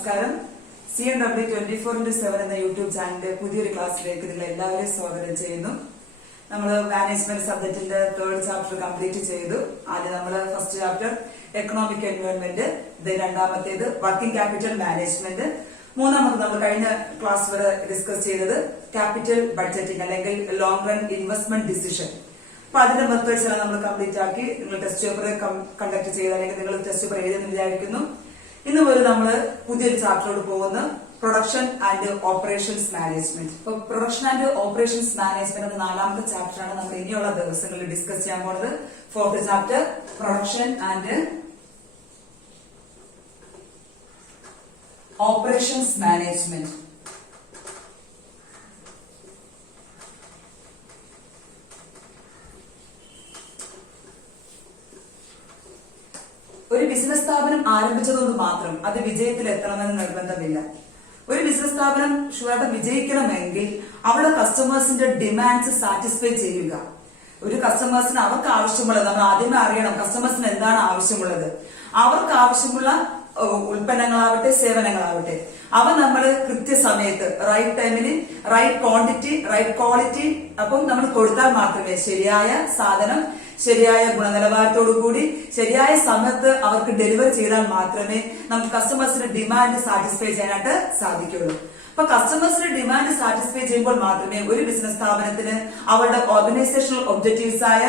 നമസ്കാരം. CNW24/7 എന്ന YouTube ചാനലിന്റെ പുതിയൊരു ക്ലാസ്സിലേക്ക് നിങ്ങൾ എല്ലാവരെയും സ്വാഗതം ചെയ്യുന്നു. നമ്മൾ മാനേജ്മെന്റ് സബ്ജക്റ്റിന്റെ 3rd ചാപ്റ്റർ കംപ്ലീറ്റ് ചെയ്തു. ആദ്യം നമ്മൾ ഫസ്റ്റ് ചാപ്റ്റർ എക്കണോമിക് എൻവയോൺമെന്റ്, രണ്ടാമത്തേത് വർക്കിംഗ് ക്യാപിറ്റൽ മാനേജ്മെന്റ്, മൂന്നാമത് നമ്മൾ കഴിഞ്ഞ ക്ലാസ് വരെ ഡിസ്കസ് ചെയ്തത് ക്യാപിറ്റൽ ബഡ്ജറ്റിംഗ് അല്ലെങ്കിൽ ലോങ് റൺ ഇൻവെസ്റ്റ്മെന്റ് ഡിസിഷൻ. അപ്പൊ അതിന്റെ മെത്തേഡ്സ് എല്ലാം നമ്മൾ കംപ്ലീറ്റ് ആക്കി. നിങ്ങൾ ടെസ്റ്റ് പേപ്പർ കണ്ടക്ട് ചെയ്ത് അല്ലെങ്കിൽ നിങ്ങൾ ടെസ്റ്റ് പേപ്പർ എഴുതുമെന്ന് വിചാരിക്കുന്നു. ഇന്ന് മുതൽ നമ്മൾ പുതിയൊരു ചാപ്റ്ററോട് പോകുന്നു, പ്രൊഡക്ഷൻ ആൻഡ് ഓപ്പറേഷൻസ് മാനേജ്മെന്റ്. ഇപ്പൊ പ്രൊഡക്ഷൻ ആൻഡ് ഓപ്പറേഷൻസ് മാനേജ്മെന്റ് എന്ന 4ാമത്തെ ചാപ്റ്ററാണ് നമ്മൾ ഇനിയുള്ള ദിവസങ്ങളിൽ ഡിസ്കസ് ചെയ്യാൻ പോകുന്നത്. 4th chapter production and operations management. ഒരു ബിസിനസ് സ്ഥാപനം ആരംഭിച്ചതുകൊണ്ട് മാത്രം അത് വിജയത്തിൽ എത്തണമെന്ന് നിർബന്ധമില്ല. ഒരു ബിസിനസ് സ്ഥാപനം ഷുവറായിട്ട് വിജയിക്കണമെങ്കിൽ അവിടെ കസ്റ്റമേഴ്സിന്റെ ഡിമാൻഡ്സ് സാറ്റിസ്ഫൈ ചെയ്യുക. ഒരു കസ്റ്റമേഴ്സിന് അവർക്ക് ആവശ്യമുള്ളത് നമ്മൾ ആദ്യമേ അറിയണം. കസ്റ്റമേഴ്സിന് എന്താണ് ആവശ്യമുള്ളത്, അവർക്ക് ആവശ്യമുള്ള ഉൽപ്പന്നങ്ങളാവട്ടെ സേവനങ്ങളാവട്ടെ അവ നമ്മൾ കൃത്യസമയത്ത് റൈറ്റ് ടൈമിന് റൈറ്റ് ക്വാണ്ടിറ്റി റൈറ്റ് ക്വാളിറ്റി അപ്പം നമ്മൾ കൊടുത്താൽ മാത്രമേ ശരിയായ സാധനം ശരിയായ ഗുണനിലവാരത്തോടു കൂടി ശരിയായ സമയത്ത് അവർക്ക് ഡെലിവറി ചെയ്താൽ മാത്രമേ നമുക്ക് കസ്റ്റമേഴ്സിന്റെ ഡിമാൻഡ് സാറ്റിസ്ഫൈ ചെയ്യാനായിട്ട് സാധിക്കുള്ളൂ. അപ്പൊ കസ്റ്റമേഴ്സിന്റെ ഡിമാൻഡ് സാറ്റിസ്ഫൈ ചെയ്യുമ്പോൾ മാത്രമേ ഒരു ബിസിനസ് സ്ഥാപനത്തിന് അവരുടെ ഓർഗനൈസേഷണൽ ഒബ്ജക്റ്റീവ്സ് ആയ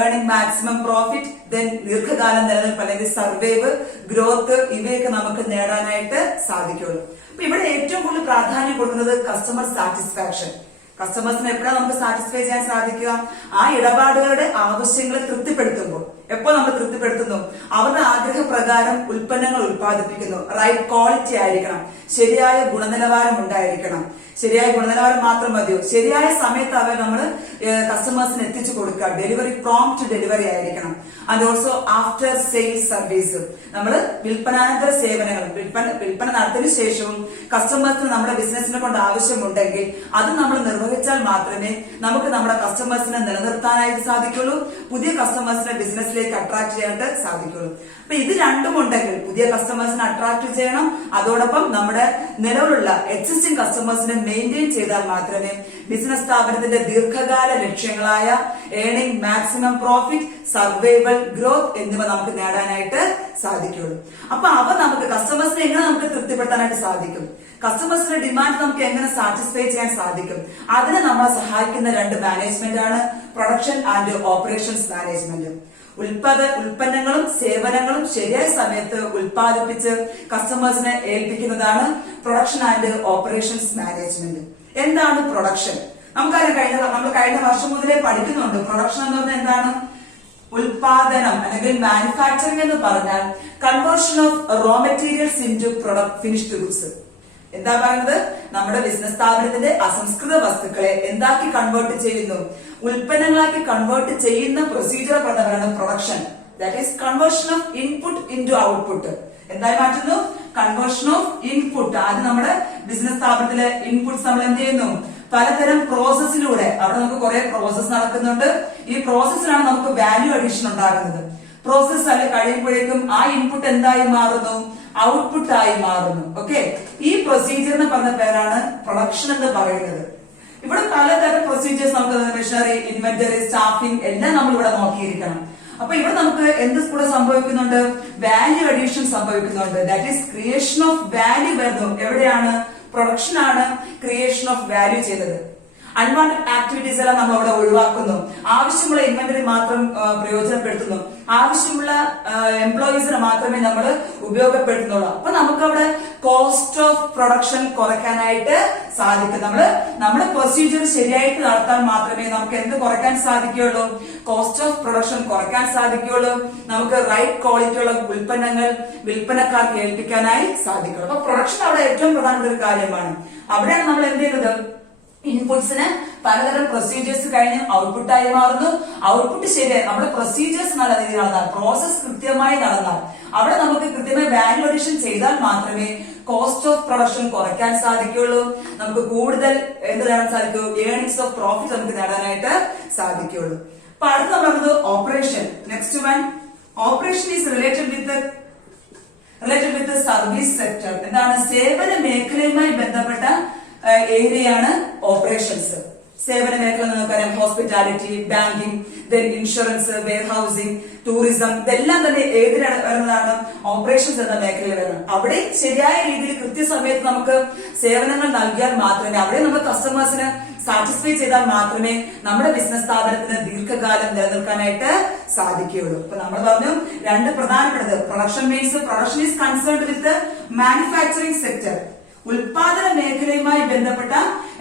ഏർണിംഗ് മാക്സിമം പ്രോഫിറ്റ്, ദെൻ ദീർഘകാലം നിലനിൽപ്പ് അല്ലെങ്കിൽ സർവൈവ്, ഗ്രോത്ത് ഇവയൊക്കെ നമുക്ക് നേടാനായിട്ട് സാധിക്കുള്ളൂ. അപ്പൊ ഇവിടെ ഏറ്റവും കൂടുതൽ പ്രാധാന്യം കൊടുക്കുന്നത് കസ്റ്റമർ സാറ്റിസ്ഫാക്ഷൻ. കസ്റ്റമേഴ്സിനെ എപ്പോഴാണ് നമുക്ക് സാറ്റിസ്ഫൈ ചെയ്യാൻ സാധിക്കുക? ആ ഇടപാടുകളുടെ ആവശ്യങ്ങളെ തൃപ്തിപ്പെടുത്തുമ്പോൾ. എപ്പോൾ നമ്മൾ തൃപ്തിപ്പെടുത്തുന്നു? അവരുടെ ആഗ്രഹപ്രകാരം ഉൽപ്പന്നങ്ങൾ ഉൽപ്പാദിപ്പിക്കുന്നു. റൈറ്റ് ക്വാളിറ്റി ആയിരിക്കണം, ശരിയായ ഗുണനിലവാരം ഉണ്ടായിരിക്കണം. ശരിയായ ഗുണനിലവാരം മാത്രം മതിയോ? ശരിയായ സമയത്ത് അവർ നമ്മൾ കസ്റ്റമേഴ്സിന് എത്തിച്ചു കൊടുക്കുക. ഡെലിവറി പ്രോംപ്റ്റ് ഡെലിവറി ആയിരിക്കണം. And also after sales service, നമ്മൾ വിൽപ്പനാനന്തര സേവനങ്ങൾ വിൽപ്പന നടത്തിയതിനു ശേഷവും കസ്റ്റമേഴ്സിന് നമ്മുടെ ബിസിനസിനെ കൊണ്ട് ആവശ്യമുണ്ടെങ്കിൽ അത് നമ്മൾ നിർവഹിച്ചാൽ മാത്രമേ നമുക്ക് നമ്മുടെ കസ്റ്റമേഴ്സിനെ നിലനിർത്താനായിട്ട് സാധിക്കുള്ളൂ, പുതിയ കസ്റ്റമേഴ്സിനെ ബിസിനസ്സിലേക്ക് അട്രാക്ട് ചെയ്യാനായിട്ട് സാധിക്കുള്ളൂ. അപ്പൊ ഇത് രണ്ടും ഉണ്ടെങ്കിൽ പുതിയ കസ്റ്റമേഴ്സിനെ അട്രാക്ട് ചെയ്യണം, അതോടൊപ്പം നമ്മുടെ നിലവിലുള്ള എക്സിസ്റ്റിംഗ് കസ്റ്റമേഴ്സിനെ മെയിൻറ്റെയിൻ ചെയ്താൽ മാത്രമേ ബിസിനസ് സ്ഥാപനത്തിന്റെ ദീർഘകാല ലക്ഷ്യങ്ങളായ earning maximum profit, survival, growth എന്നിവ നമുക്ക് നേടാനായിട്ട് സാധിക്കുള്ളൂ. അപ്പൊ അവ നമുക്ക് കസ്റ്റമേഴ്സിനെ എങ്ങനെ നമുക്ക് തൃപ്തിപ്പെടുത്താനായിട്ട് സാധിക്കും? കസ്റ്റമേഴ്സിന്റെ ഡിമാൻഡ് നമുക്ക് എങ്ങനെ സാറ്റിസ്ഫൈ ചെയ്യാൻ സാധിക്കും? അതിനെ നമ്മളെ സഹായിക്കുന്ന 2 മാനേജ്മെന്റ് ആണ് പ്രൊഡക്ഷൻ ആൻഡ് ഓപ്പറേഷൻസ് മാനേജ്മെന്റ്. ഉൽപ്പന്നങ്ങളും സേവനങ്ങളും ശരിയായ സമയത്ത് ഉൽപ്പാദിപ്പിച്ച് കസ്റ്റമേഴ്സിനെ ഏൽപ്പിക്കുന്നതാണ് പ്രൊഡക്ഷൻ ആൻഡ് ഓപ്പറേഷൻസ് മാനേജ്മെന്റ്. എന്താണ് പ്രൊഡക്ഷൻ? നമുക്കറിയാം, നമ്മൾ കഴിഞ്ഞ വർഷം മുതലേ പഠിക്കുന്നുണ്ട്. പ്രൊഡക്ഷൻ എന്ന് പറഞ്ഞാൽ എന്താണ്? ഉൽപാദനം അല്ലെങ്കിൽ മാനുഫാക്ചറിംഗ് എന്ന് പറഞ്ഞാൽ conversion of raw materials into finished goods. എന്താ പറയുന്നത്? നമ്മുടെ ബിസിനസ് സ്ഥാപനത്തിന്റെ അസംസ്കൃത വസ്തുക്കളെ എന്താക്കി കൺവേർട്ട് ചെയ്യുന്നു? ഉൽപ്പന്നങ്ങളാക്കി കൺവേർട്ട് ചെയ്യുന്ന പ്രൊസീജിയർ പറഞ്ഞതാണ് production. That is conversion of input into output. എന്തായി മാറ്റുന്നു? Conversion of input. ആദ്യം നമ്മുടെ ബിസിനസ് സ്ഥാപനത്തിലെ ഇൻപുട്സ് നമ്മൾ എന്ത് ചെയ്യുന്നു? പലതരം പ്രോസസ്സിലൂടെ അവിടെ നമുക്ക് കുറെ പ്രോസസ് നടക്കുന്നുണ്ട്. ഈ പ്രോസസ്സിലാണ് നമുക്ക് വാല്യൂ അഡീഷൻ ഉണ്ടാകുന്നത്. പ്രോസസ് അല്ല കഴിയുമ്പോഴേക്കും ആ ഇൻപുട്ട് എന്തായി മാറുന്നു? ഔട്ട്പുട്ട് ആയി മാറുന്നു. ഓക്കെ, ഈ പ്രൊസീജിയറിന് പറഞ്ഞ പേരാണ് പ്രൊഡക്ഷൻ എന്ന് പറയുന്നത്. ഇവിടെ പലതരം പ്രൊസീജിയേഴ്സ് നമുക്ക് മെഷീനറി, ഇൻവെന്ററി, സ്റ്റാഫിംഗ് എല്ലാം നമ്മൾ ഇവിടെ നോക്കിയിരിക്കണം. അപ്പൊ ഇവിടെ നമുക്ക് എന്ത് കൂടെ സംഭവിക്കുന്നുണ്ട്? വാല്യൂ അഡീഷൻ സംഭവിക്കുന്നുണ്ട്. That is creation of value വരുന്നു. എവിടെയാണ്? പ്രൊഡക്ഷൻ ആണ് ക്രിയേഷൻ ഓഫ് വാല്യൂ ചെയ്യുന്നത്. അൺവാണ്ടഡ് ആക്ടിവിറ്റീസ് എല്ലാം നമ്മൾ അവിടെ ഒഴിവാക്കുന്നു. ആവശ്യമുള്ള ഇൻവെന്ററി മാത്രം പ്രയോജനപ്പെടുത്തുന്നു. ആവശ്യമുള്ള എംപ്ലോയീസിനെ മാത്രമേ നമ്മൾ ഉപയോഗപ്പെടുത്തുന്നുള്ളൂ. അപ്പൊ നമുക്ക് അവിടെ കോസ്റ്റ് ഓഫ് പ്രൊഡക്ഷൻ കുറയ്ക്കാനായിട്ട് സാധിക്കും. നമ്മുടെ പ്രൊസീജിയർ ശരിയായിട്ട് നടത്താൻ മാത്രമേ നമുക്ക് എന്ത് കുറയ്ക്കാൻ സാധിക്കുകയുള്ളൂ? കോസ്റ്റ് ഓഫ് പ്രൊഡക്ഷൻ കുറയ്ക്കാൻ സാധിക്കുകയുള്ളൂ. നമുക്ക് റൈറ്റ് ക്വാളിറ്റിയുള്ള ഉൽപ്പന്നങ്ങൾ വിൽപ്പനക്കാർക്ക് ഏൽപ്പിക്കാനായി സാധിക്കുള്ളൂ. അപ്പൊ പ്രൊഡക്ഷൻ അവിടെ ഏറ്റവും പ്രധാനപ്പെട്ട ഒരു കാര്യമാണ്. അവിടെയാണ് നമ്മൾ എന്ത് ചെയ്യുന്നത്? ഇൻപുട്സിന് പലതരം പ്രൊസീജിയേഴ്സ് കഴിഞ്ഞ് ഔട്ട്പുട്ടായി മാറുന്നു. ഔട്ട്പുട്ട് ശരിയായി നമ്മുടെ പ്രൊസീജിയേഴ്സ് നല്ല രീതിയിൽ നടന്നാൽ, പ്രോസസ് കൃത്യമായി നടന്നാൽ, അവിടെ നമുക്ക് കൃത്യമായി വാല്യൂ അഡീഷൻ ചെയ്താൽ മാത്രമേ കോസ്റ്റ് ഓഫ് പ്രൊഡക്ഷൻ കുറയ്ക്കാൻ സാധിക്കുള്ളൂ. നമുക്ക് കൂടുതൽ എന്ത് നേടാൻ സാധിക്കൂ? ഏർണിംഗ്സ് ഓഫ് പ്രോഫിറ്റ് നമുക്ക് നേടാനായിട്ട് സാധിക്കുള്ളൂ. അപ്പൊ അടുത്ത് നമ്മൾ പറഞ്ഞത് operation. Next one, operation is related with related with service sector. എന്താണ്? സേവന മേഖലയുമായി ബന്ധപ്പെട്ട ഏരിയയാണ് ഓപ്പറേഷൻസ്. സേവന മേഖല നമുക്കറിയാം, hospitality, banking, then insurance, warehousing, tourism, ഇതെല്ലാം തന്നെ ഏതിലാണ് വരുന്നതാണ്? ഓപ്പറേഷൻസ് എന്ന മേഖലയിൽ വരുന്നത്. അവിടെ ശരിയായ രീതിയിൽ കൃത്യസമയത്ത് നമുക്ക് സേവനങ്ങൾ നൽകിയാൽ മാത്രമേ, അവിടെ നമ്മൾ കസ്റ്റമേഴ്സിന് സാറ്റിസ്ഫൈ ചെയ്താൽ മാത്രമേ നമ്മുടെ ബിസിനസ് സ്ഥാപനത്തിന് ദീർഘകാലം നിലനിൽക്കാനായിട്ട് സാധിക്കുകയുള്ളൂ. ഇപ്പൊ നമ്മൾ പറഞ്ഞു രണ്ട് പ്രധാനപ്പെട്ടത്, production is concerned with manufacturing sector. ഉൽപാദന മേഖലയുമായി ബന്ധപ്പെട്ട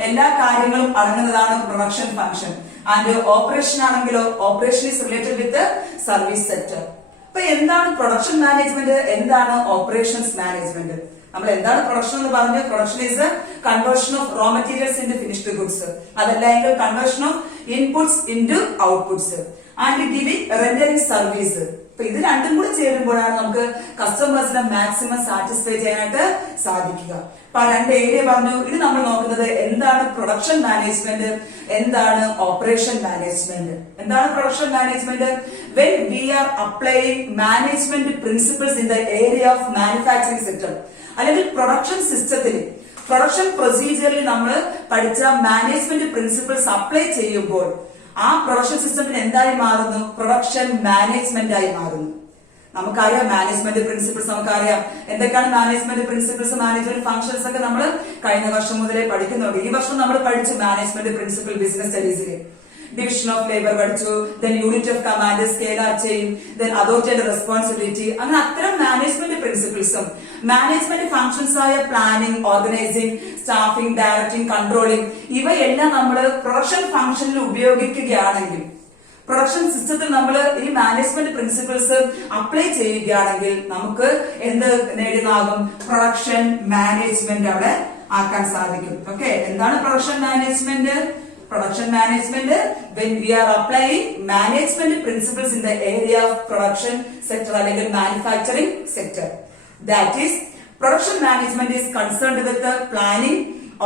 എല്ലാ കാര്യങ്ങളും അടങ്ങുന്നതാണ് പ്രൊഡക്ഷൻ ഫംഗ്ഷൻ. ആൻഡ് ഓപ്പറേഷൻ ആണെങ്കിലോ, operation is related with service sector. അപ്പൊ എന്താണ് പ്രൊഡക്ഷൻ മാനേജ്മെന്റ്, എന്താണ് ഓപ്പറേഷൻസ് മാനേജ്മെന്റ്? നമ്മൾ എന്താണ് പ്രൊഡക്ഷൻ എന്ന് പറഞ്ഞു? Production is conversion of raw materials into finished goods, അതല്ല എങ്കിൽ conversion of inputs into outputs, and giving rendering service. അപ്പൊ ഇത് രണ്ടും കൂടി ചേരുമ്പോഴാണ് നമുക്ക് കസ്റ്റമേഴ്സിനെ മാക്സിമം സാറ്റിസ്ഫൈ ചെയ്യാനായിട്ട് സാധിക്കുക. അപ്പൊ രണ്ട് ഏരിയ പറഞ്ഞു. ഇനി നമ്മൾ നോക്കുന്നത് എന്താണ് പ്രൊഡക്ഷൻ മാനേജ്മെന്റ്, എന്താണ് ഓപ്പറേഷൻ മാനേജ്മെന്റ്. എന്താണ് production management? When we R applying management principles in the area of manufacturing sector, അല്ലെങ്കിൽ പ്രൊഡക്ഷൻ സിസ്റ്റത്തിൽ, പ്രൊഡക്ഷൻ പ്രൊസീജിയറിൽ നമ്മൾ പഠിച്ച മാനേജ്മെന്റ് പ്രിൻസിപ്പിൾസ് അപ്ലൈ ചെയ്യുമ്പോൾ ആ പ്രൊഡക്ഷൻ സിസ്റ്റത്തിന് എന്തായി മാറുന്നു? പ്രൊഡക്ഷൻ മാനേജ്മെന്റ് ആയി മാറുന്നു. നമുക്കറിയാം മാനേജ്മെന്റ് പ്രിൻസിപ്പിൾസ്, നമുക്കറിയാം എന്തൊക്കെയാണ് മാനേജ്മെന്റ് പ്രിൻസിപ്പിൾസ്, മാനേജ്മെന്റ് ഫംഗ്ഷൻസ് ഒക്കെ നമ്മൾ കഴിഞ്ഞ വർഷം മുതലേ പഠിക്കുന്നുണ്ട്. ഈ വർഷം നമ്മൾ പഠിച്ചു മാനേജ്മെന്റ് പ്രിൻസിപ്പിൾ ബിസിനസ് സ്റ്റഡീസിൽ. ഡിവിഷൻ ഓഫ് ലേബർ പഠിച്ചു, then unit of command, scalar chain, then authority and responsibility. അങ്ങനെ അത്തരം മാനേജ്മെന്റ് പ്രിൻസിപ്പിൾസും മാനേജ്മെന്റ് ഫംഗ്ഷൻസ് ആയ planning, organising, staffing, directing, controlling, ഇവയെല്ലാം നമ്മൾ പ്രൊഡക്ഷൻ ഫംഗ്ഷനിൽ ഉപയോഗിക്കുകയാണെങ്കിൽ, പ്രൊഡക്ഷൻ സിസ്റ്റത്തിൽ നമ്മൾ ഈ മാനേജ്മെന്റ് പ്രിൻസിപ്പിൾസ് അപ്ലൈ ചെയ്യുകയാണെങ്കിൽ നമുക്ക് എന്ത് നേടുന്നാകും? പ്രൊഡക്ഷൻ മാനേജ്മെന്റ് അവിടെ ആക്കാൻ സാധിക്കും. ഓക്കെ, എന്താണ് production management? Production management, when we are applying management principles in the area of production sector അല്ലെങ്കിൽ manufacturing sector. That is, production management is concerned with the planning,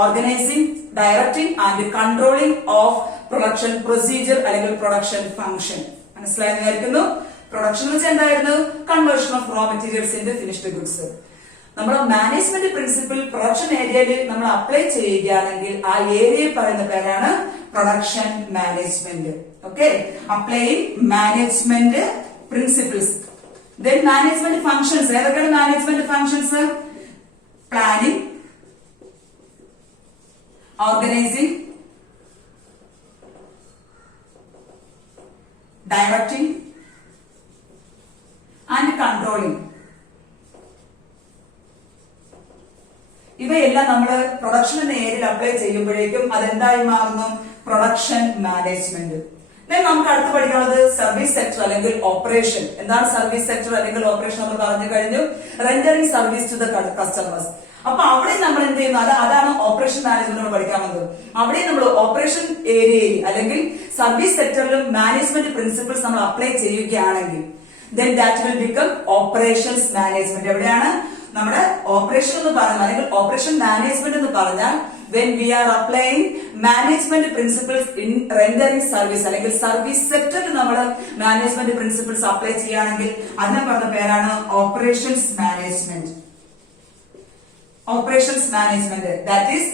organizing, directing and controlling of production procedure അല്ലെങ്കിൽ production function. മനസ്സിലായിരിക്കുന്നു? Production എന്ന് വെച്ചാൽ എന്തായിരുന്നു? Conversion of raw materials into finished goods. നമ്മൾ management principle production ഏരിയയിൽ നമ്മൾ apply ചെയ്യുകയാണെങ്കിൽ ആ ഏരിയയിൽ പറയുന്ന പേരാണ് production management. Okay, applying management principles. Then management functions. ഏതൊക്കെയാണ് management functions? Planning, organising, directing and controlling. ഇവയെല്ലാം നമ്മൾ പ്രൊഡക്ഷൻ എന്ന ഏരിയയിൽ അപ്ലൈ ചെയ്യുമ്പോഴേക്കും അതെന്തായി മാറുന്നു? Production management. നമുക്ക് അടുത്ത് പഠിക്കാനുള്ളത് സർവീസ് സെക്ടർ അല്ലെങ്കിൽ ഓപ്പറേഷൻ. എന്താണ് സർവീസ് സെക്ടർ അല്ലെങ്കിൽ ഓപ്പറേഷൻ? നമ്മൾ പറഞ്ഞു കഴിഞ്ഞു, rendering service to the customers. അപ്പൊ അവിടെ നമ്മൾ എന്ത് ചെയ്യുന്നു? അതാണ് ഓപ്പറേഷൻ മാനേജ്മെന്റ് നമ്മൾ പഠിക്കാൻ വന്നത്. അവിടെ നമ്മൾ ഓപ്പറേഷൻ ഏരിയയിൽ അല്ലെങ്കിൽ സർവീസ് സെക്ടറിലും മാനേജ്മെന്റ് പ്രിൻസിപ്പിൾസ് നമ്മൾ അപ്ലൈ ചെയ്യുകയാണെങ്കിൽ then that will become operations management. എവിടെയാണ് നമ്മുടെ ഓപ്പറേഷൻ എന്ന് പറഞ്ഞാൽ അല്ലെങ്കിൽ ഓപ്പറേഷൻ മാനേജ്മെന്റ് എന്ന് പറഞ്ഞാൽ when we are applying management principles in rendering service അല്ലെങ്കിൽ സർവീസ് സെക്ടറിൽ നമ്മൾ മാനേജ്മെന്റ് പ്രിൻസിപ്പിൾസ് അപ്ലൈ ചെയ്യുകയാണെങ്കിൽ അതിനെ പറഞ്ഞ പേരാണ് operations management. Operations management, that is,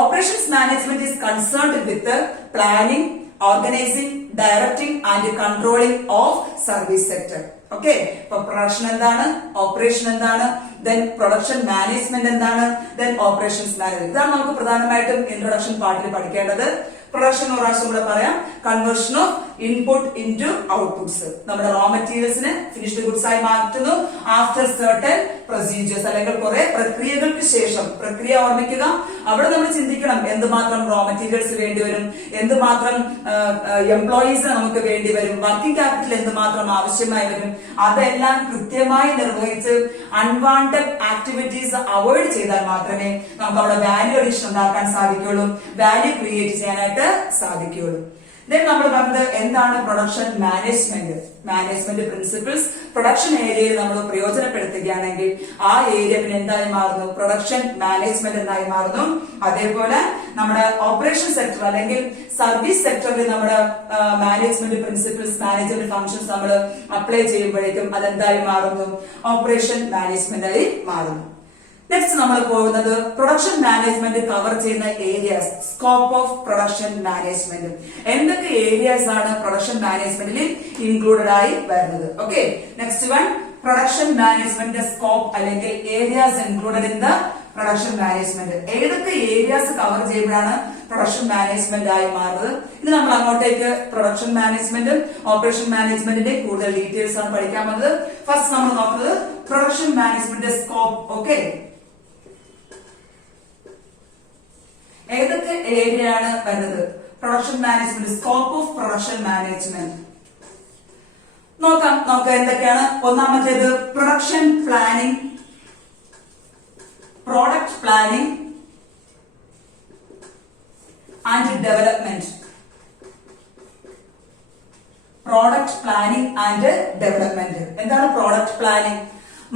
operations management is concerned with the planning, organizing, directing and controlling of service sector. Okay, so production endana, operation endana, then production management endana, then operations management. ഇതാണ് നമുക്ക് പ്രധാനമായിട്ടും introduction പാർട്ടിൽ പഠിക്കേണ്ടത്. Production ഒരു പ്രാവശ്യം കൂടെ പറയാം, conversion of input into outputs. നമ്മുടെ റോ മെറ്റീരിയൽസിനെ ഫിനിഷ്ഡ് ഗുഡ്സ് ആയി മാറ്റുന്നു ആഫ്റ്റർ സർട്ടൻ പ്രൊസീജിയേഴ്സ് അല്ലെങ്കിൽ കുറെ പ്രക്രിയകൾക്ക് ശേഷം. പ്രക്രിയ ഓർമ്മിക്കുക, അവിടെ നമ്മൾ ചിന്തിക്കണം എന്തുമാത്രം റോ മെറ്റീരിയൽസ് വേണ്ടി വരും, എന്തുമാത്രം എംപ്ലോയീസിന് നമുക്ക് വേണ്ടി വരും, വർക്കിംഗ് ക്യാപിറ്റൽ എന്തുമാത്രം ആവശ്യമായി വരും. അതെല്ലാം കൃത്യമായി നിർവഹിച്ച് അൺവാണ്ടഡ് ആക്ടിവിറ്റീസ് അവോയ്ഡ് ചെയ്താൽ മാത്രമേ നമുക്ക് അവിടെ വാല്യൂ അഡീഷൻ ഉണ്ടാക്കാൻ സാധിക്കുകയുള്ളൂ, വാല്യൂ ക്രിയേറ്റ് ചെയ്യാനായിട്ട് സാധിക്കുകയുള്ളൂ. ദെൻ നമ്മൾ പറഞ്ഞത് എന്താണ് production management. Management principles production ഏരിയയിൽ നമ്മൾ പ്രയോജനപ്പെടുത്തുകയാണെങ്കിൽ ആ ഏരിയ പിന്നെ എന്തായി മാറുന്നു? പ്രൊഡക്ഷൻ മാനേജ്മെന്റ് എന്നായി മാറുന്നു. അതേപോലെ നമ്മുടെ ഓപ്പറേഷൻ സെക്ടർ അല്ലെങ്കിൽ സർവീസ് സെക്ടറിൽ നമ്മുടെ മാനേജ്മെന്റ് പ്രിൻസിപ്പിൾസ് മാനേജ്മെന്റ് ഫംഗ്ഷൻസ് നമ്മൾ അപ്ലൈ ചെയ്യുമ്പോഴേക്കും അതെന്തായി മാറുന്നു? ഓപ്പറേഷൻ മാനേജ്മെന്റ് ആയി മാറുന്നു. നെക്സ്റ്റ് നമ്മൾ പോകുന്നത് പ്രൊഡക്ഷൻ മാനേജ്മെന്റ് കവർ ചെയ്യുന്ന areas, scope of production management. എന്തൊക്കെ ഏരിയാസ് ആണ് പ്രൊഡക്ഷൻ മാനേജ്മെന്റിൽ ഇൻക്ലൂഡഡ് ആയി വരുന്നത്? Okay, next one production management scope അല്ലെങ്കിൽ areas included in the production management. ഏതൊക്കെ ഏരിയാസ് കവർ ചെയ്യുമ്പോഴാണ് പ്രൊഡക്ഷൻ മാനേജ്മെന്റ് ആയി മാറുന്നത്? ഇത് നമ്മൾ അങ്ങോട്ടേക്ക് പ്രൊഡക്ഷൻ മാനേജ്മെന്റും ഓപ്പറേഷൻ മാനേജ്മെന്റിന്റെ കൂടുതൽ ഡീറ്റെയിൽസ് ആണ് പഠിക്കാൻ വന്നത്. ഫസ്റ്റ് നമ്മൾ നോക്കുന്നത് പ്രൊഡക്ഷൻ മാനേജ്മെന്റ് സ്കോപ്പ്. ഓക്കെ, ഏതൊക്കെ ഏരിയ ആണ് വരുന്നത്? Production management scope of production management നോക്കാം എന്തൊക്കെയാണ്. ഒന്നാമത്തേത് production planning, product planning and development. Product planning and development. എന്താണ് പ്രോഡക്റ്റ് പ്ലാനിംഗ്?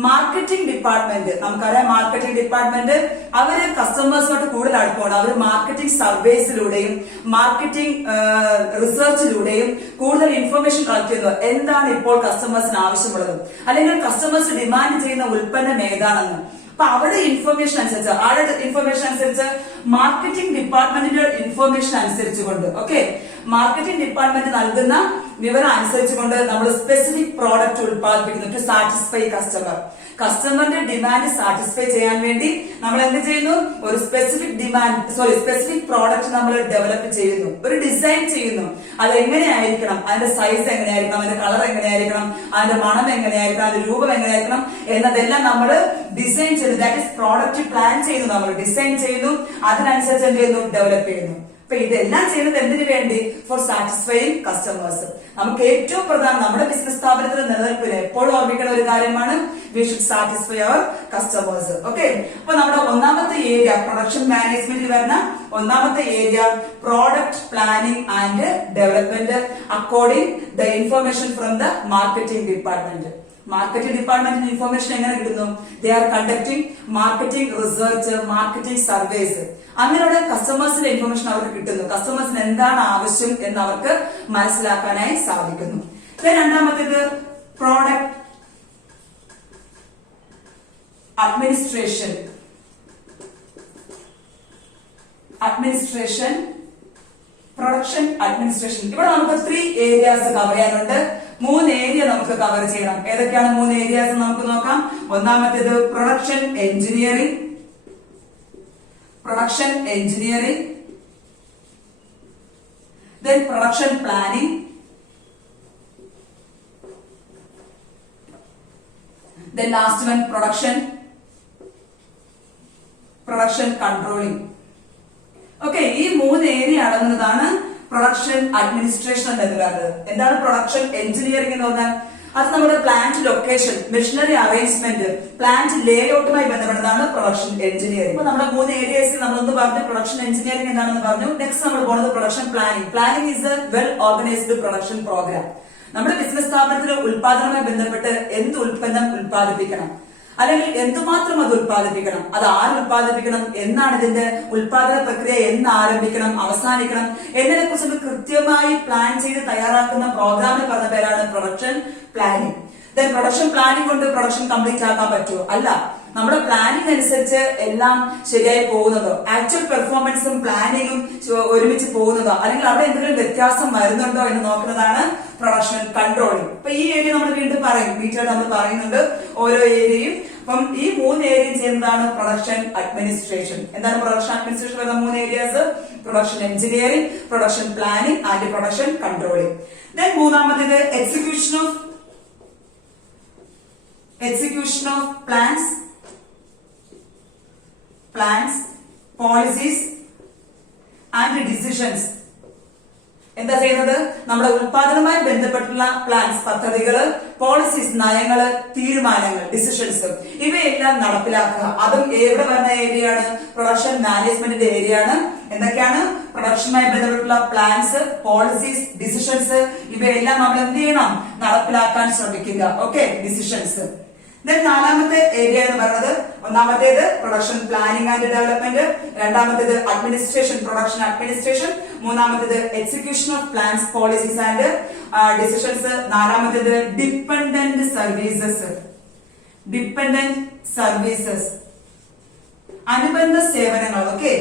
മാർക്കറ്റിംഗ് ഡിപ്പാർട്ട്മെന്റ്, നമുക്കറിയാം മാർക്കറ്റിംഗ് ഡിപ്പാർട്ട്മെന്റ് അവര് കസ്റ്റമേഴ്സിനോട്ട് കൂടുതൽ അടുപ്പമാണ്. അവർ മാർക്കറ്റിംഗ് സർവേസിലൂടെയും മാർക്കറ്റിംഗ് റിസർച്ചിലൂടെയും കൂടുതൽ ഇൻഫർമേഷൻ കളക്ട് ചെയ്യുന്നു. എന്താണ് ഇപ്പോൾ കസ്റ്റമേഴ്സിന് ആവശ്യമുള്ളത്, അല്ലെങ്കിൽ കസ്റ്റമേഴ്സ് ഡിമാൻഡ് ചെയ്യുന്ന ഉൽപ്പന്നം ഏതാണെന്ന്. അപ്പൊ അവരുടെ ഇൻഫർമേഷൻ അനുസരിച്ച് മാർക്കറ്റിംഗ് ഡിപ്പാർട്ട്മെന്റിന്റെ ഇൻഫർമേഷൻ അനുസരിച്ചുകൊണ്ട്, ഓക്കെ, മാർക്കറ്റിംഗ് ഡിപ്പാർട്ട്മെന്റ് നൽകുന്ന വിവരം അനുസരിച്ചുകൊണ്ട് നമ്മൾ സ്പെസിഫിക് പ്രോഡക്റ്റ് ഉൽപ്പാദിപ്പിക്കുന്നു ടു സാറ്റിസ്ഫൈ കസ്റ്റമറിന്റെ ഡിമാൻഡ് സാറ്റിസ്ഫൈ ചെയ്യാൻ വേണ്ടി നമ്മൾ എന്ത് ചെയ്യുന്നു? ഒരു സ്പെസിഫിക് പ്രോഡക്റ്റ് നമ്മൾ ഡെവലപ്പ് ചെയ്യുന്നു, ഒരു ഡിസൈൻ ചെയ്യുന്നു. അത് എങ്ങനെയായിരിക്കണം, അതിന്റെ സൈസ് എങ്ങനെയായിരിക്കണം, അതിന്റെ കളർ എങ്ങനെയായിരിക്കണം, അതിന്റെ മണം എങ്ങനെയായിരിക്കണം, അതിന്റെ രൂപം എങ്ങനെയായിരിക്കണം എന്നതെല്ലാം നമ്മൾ ഡിസൈൻ ചെയ്യുന്നു. ദാറ്റ് ഈസ് പ്രോഡക്റ്റ് പ്ലാൻ ചെയ്യുന്നു, നമ്മൾ ഡിസൈൻ ചെയ്യുന്നു, അതിനനുസരിച്ച് എന്ത് ചെയ്യുന്നു? ഡെവലപ്പ് ചെയ്യുന്നു. അപ്പൊ ഇതെല്ലാം ചെയ്യുന്നത് എന്തിനു വേണ്ടി? For satisfying customers. നമുക്ക് ഏറ്റവും പ്രധാനം നമ്മുടെ ബിസിനസ് സ്ഥാപനത്തിന്റെ നിലനിൽപ്പിന് എപ്പോഴും ഓർമ്മിക്കേണ്ട ഒരു കാര്യമാണ് we should satisfy our customers. Okay, അപ്പൊ നമ്മുടെ ഒന്നാമത്തെ ഏരിയ പ്രൊഡക്ഷൻ മാനേജ്മെന്റിൽ വരുന്ന ഒന്നാമത്തെ area product planning and development according the information from the marketing department. Marketing ഡിപ്പാർട്ട്മെന്റിന് ഇൻഫർമേഷൻ എങ്ങനെ കിട്ടുന്നു? They are conducting marketing research, marketing surveys. അങ്ങനെയുള്ള കസ്റ്റമേഴ്സിന്റെ ഇൻഫർമേഷൻ അവർക്ക് കിട്ടുന്നു. കസ്റ്റമേഴ്സിന് എന്താണ് ആവശ്യം എന്ന് അവർക്ക് മനസ്സിലാക്കാനായി സാധിക്കുന്നു. രണ്ടാമത്തേത് പ്രോഡക്റ്റ് അഡ്മിനിസ്ട്രേഷൻ. Production administration. ഇവിടെ നമുക്ക് 3 ഏരിയാസ് കവർ ചെയ്യാനുണ്ട്. 3 ഏരിയ നമുക്ക് കവർ ചെയ്യണം. ഏതൊക്കെയാണ് 3 ഏരിയാസ് നമുക്ക് നോക്കാം. ഒന്നാമത്തേത് production engineering, then production planning, then last one production controlling. Okay, ഈ 3 ഏരിയ അടങ്ങുന്നതാണ് പ്രൊഡക്ഷൻ അഡ്മിനിസ്ട്രേഷൻ എന്ന് പറയുന്നത്. എന്താണ് പ്രൊഡക്ഷൻ എഞ്ചിനീയറിംഗ് എന്ന് പറഞ്ഞാൽ? അത് നമ്മുടെ plant location, machinery arrangement, plant ലേഔട്ടുമായി ബന്ധപ്പെട്ടതാണ് പ്രൊഡക്ഷൻ എഞ്ചിനീയറിംഗ്. അപ്പൊ നമ്മുടെ 3 ഏരിയസിൽ നമ്മളൊന്ന് പറഞ്ഞു പ്രൊഡക്ഷൻ എഞ്ചിനീയറിംഗ് എന്താണെന്ന് പറഞ്ഞു. നെക്സ്റ്റ് നമ്മൾ പോകുന്നത് production planning. Planning is a well organised production programme. നമ്മുടെ ബിസിനസ് സ്ഥാപനത്തിലെ ഉൽപാദനവുമായി ബന്ധപ്പെട്ട് എന്ത് ഉൽപ്പന്നം ഉൽപ്പാദിപ്പിക്കണം, അല്ലെങ്കിൽ എന്തുമാത്രം അത് ഉൽപ്പാദിപ്പിക്കണം, അത് ആര് ഉൽപ്പാദിപ്പിക്കണം, എന്നാണ് ഇതിന്റെ ഉൽപാദന പ്രക്രിയ എന്ന് ആരംഭിക്കണം, അവസാനിക്കണം എന്നതിനെ കുറിച്ച് കൃത്യമായി പ്ലാൻ ചെയ്ത് തയ്യാറാക്കുന്ന പ്രോഗ്രാമിന് പറഞ്ഞ പേരാണ് പ്രൊഡക്ഷൻ പ്ലാനിംഗ്. പ്രൊഡക്ഷൻ പ്ലാനിംഗ് കൊണ്ട് പ്രൊഡക്ഷൻ കംപ്ലീറ്റ് ആക്കാൻ പറ്റുമോ? അല്ല. നമ്മുടെ പ്ലാനിംഗ് അനുസരിച്ച് എല്ലാം ശരിയായി പോകുന്നതോ, ആക്ച്വൽ പെർഫോമൻസും പ്ലാനിങ്ങും ഒരുമിച്ച് പോകുന്നതോ, അല്ലെങ്കിൽ അവിടെ എന്തെങ്കിലും വ്യത്യാസം വരുന്നുണ്ടോ എന്ന് നോക്കുന്നതാണ് പ്രൊഡക്ഷൻ കൺട്രോളിംഗ്. അപ്പൊ ഈ ഏരിയ നമ്മൾ വീണ്ടും പറയും, ഡീറ്റെയിൽ നമ്മൾ പറയുന്നുണ്ട് ഓരോ ഏരിയയും. അപ്പം ഈ 3 ഏരിയയും ചെയ്യുന്നതാണ് പ്രൊഡക്ഷൻ അഡ്മിനിസ്ട്രേഷൻ. എന്താണ് പ്രൊഡക്ഷൻ അഡ്മിനിസ്ട്രേഷൻ വരുന്ന 3 areas? Production engineering, production planning and production controlling. Then മൂന്നാമത്തേത് execution of plans, policies and decisions. എന്താ ചെയ്യുന്നത്? നമ്മുടെ ഉൽപാദനവുമായി ബന്ധപ്പെട്ടുള്ള പ്ലാൻസ്, പദ്ധതികള്, പോളിസീസ്, നയങ്ങള്, തീരുമാനങ്ങൾ, ഡിസിഷൻസ് ഇവയെല്ലാം നടപ്പിലാക്കുക. അതും എവിടെ വരുന്ന ഏരിയയാണ്? പ്രൊഡക്ഷൻ മാനേജ്മെന്റിന്റെ ഏരിയയാണ്. എന്തൊക്കെയാണ്? പ്രൊഡക്ഷനുമായി ബന്ധപ്പെട്ടുള്ള പ്ലാൻസ്, പോളിസീസ്, ഡിസിഷൻസ് ഇവയെല്ലാം നമ്മൾ എന്ത് ചെയ്യണം? നടപ്പിലാക്കാൻ ശ്രമിക്കുക. Okay, decisions. ദെൻ നാലാമത്തെ ഏരിയ എന്ന് പറയുന്നത് ഒന്നാമത്തേത് പ്രൊഡക്ഷൻ പ്ലാനിംഗ് ആൻഡ് ഡെവലപ്മെന്റ്, രണ്ടാമത്തേത് അഡ്മിനിസ്ട്രേഷൻ പ്രൊഡക്ഷൻ അഡ്മിനിസ്ട്രേഷൻ, മൂന്നാമത്തേത് execution of plans policies and decisions, നാലാമത്തേത് ഡിപ്പെൻഡന്റ് സർവീസസ്. ഡിപ്പെൻഡന്റ് സർവീസസ് അനുബന്ധ സേവനങ്ങൾ. ഓക്കെ,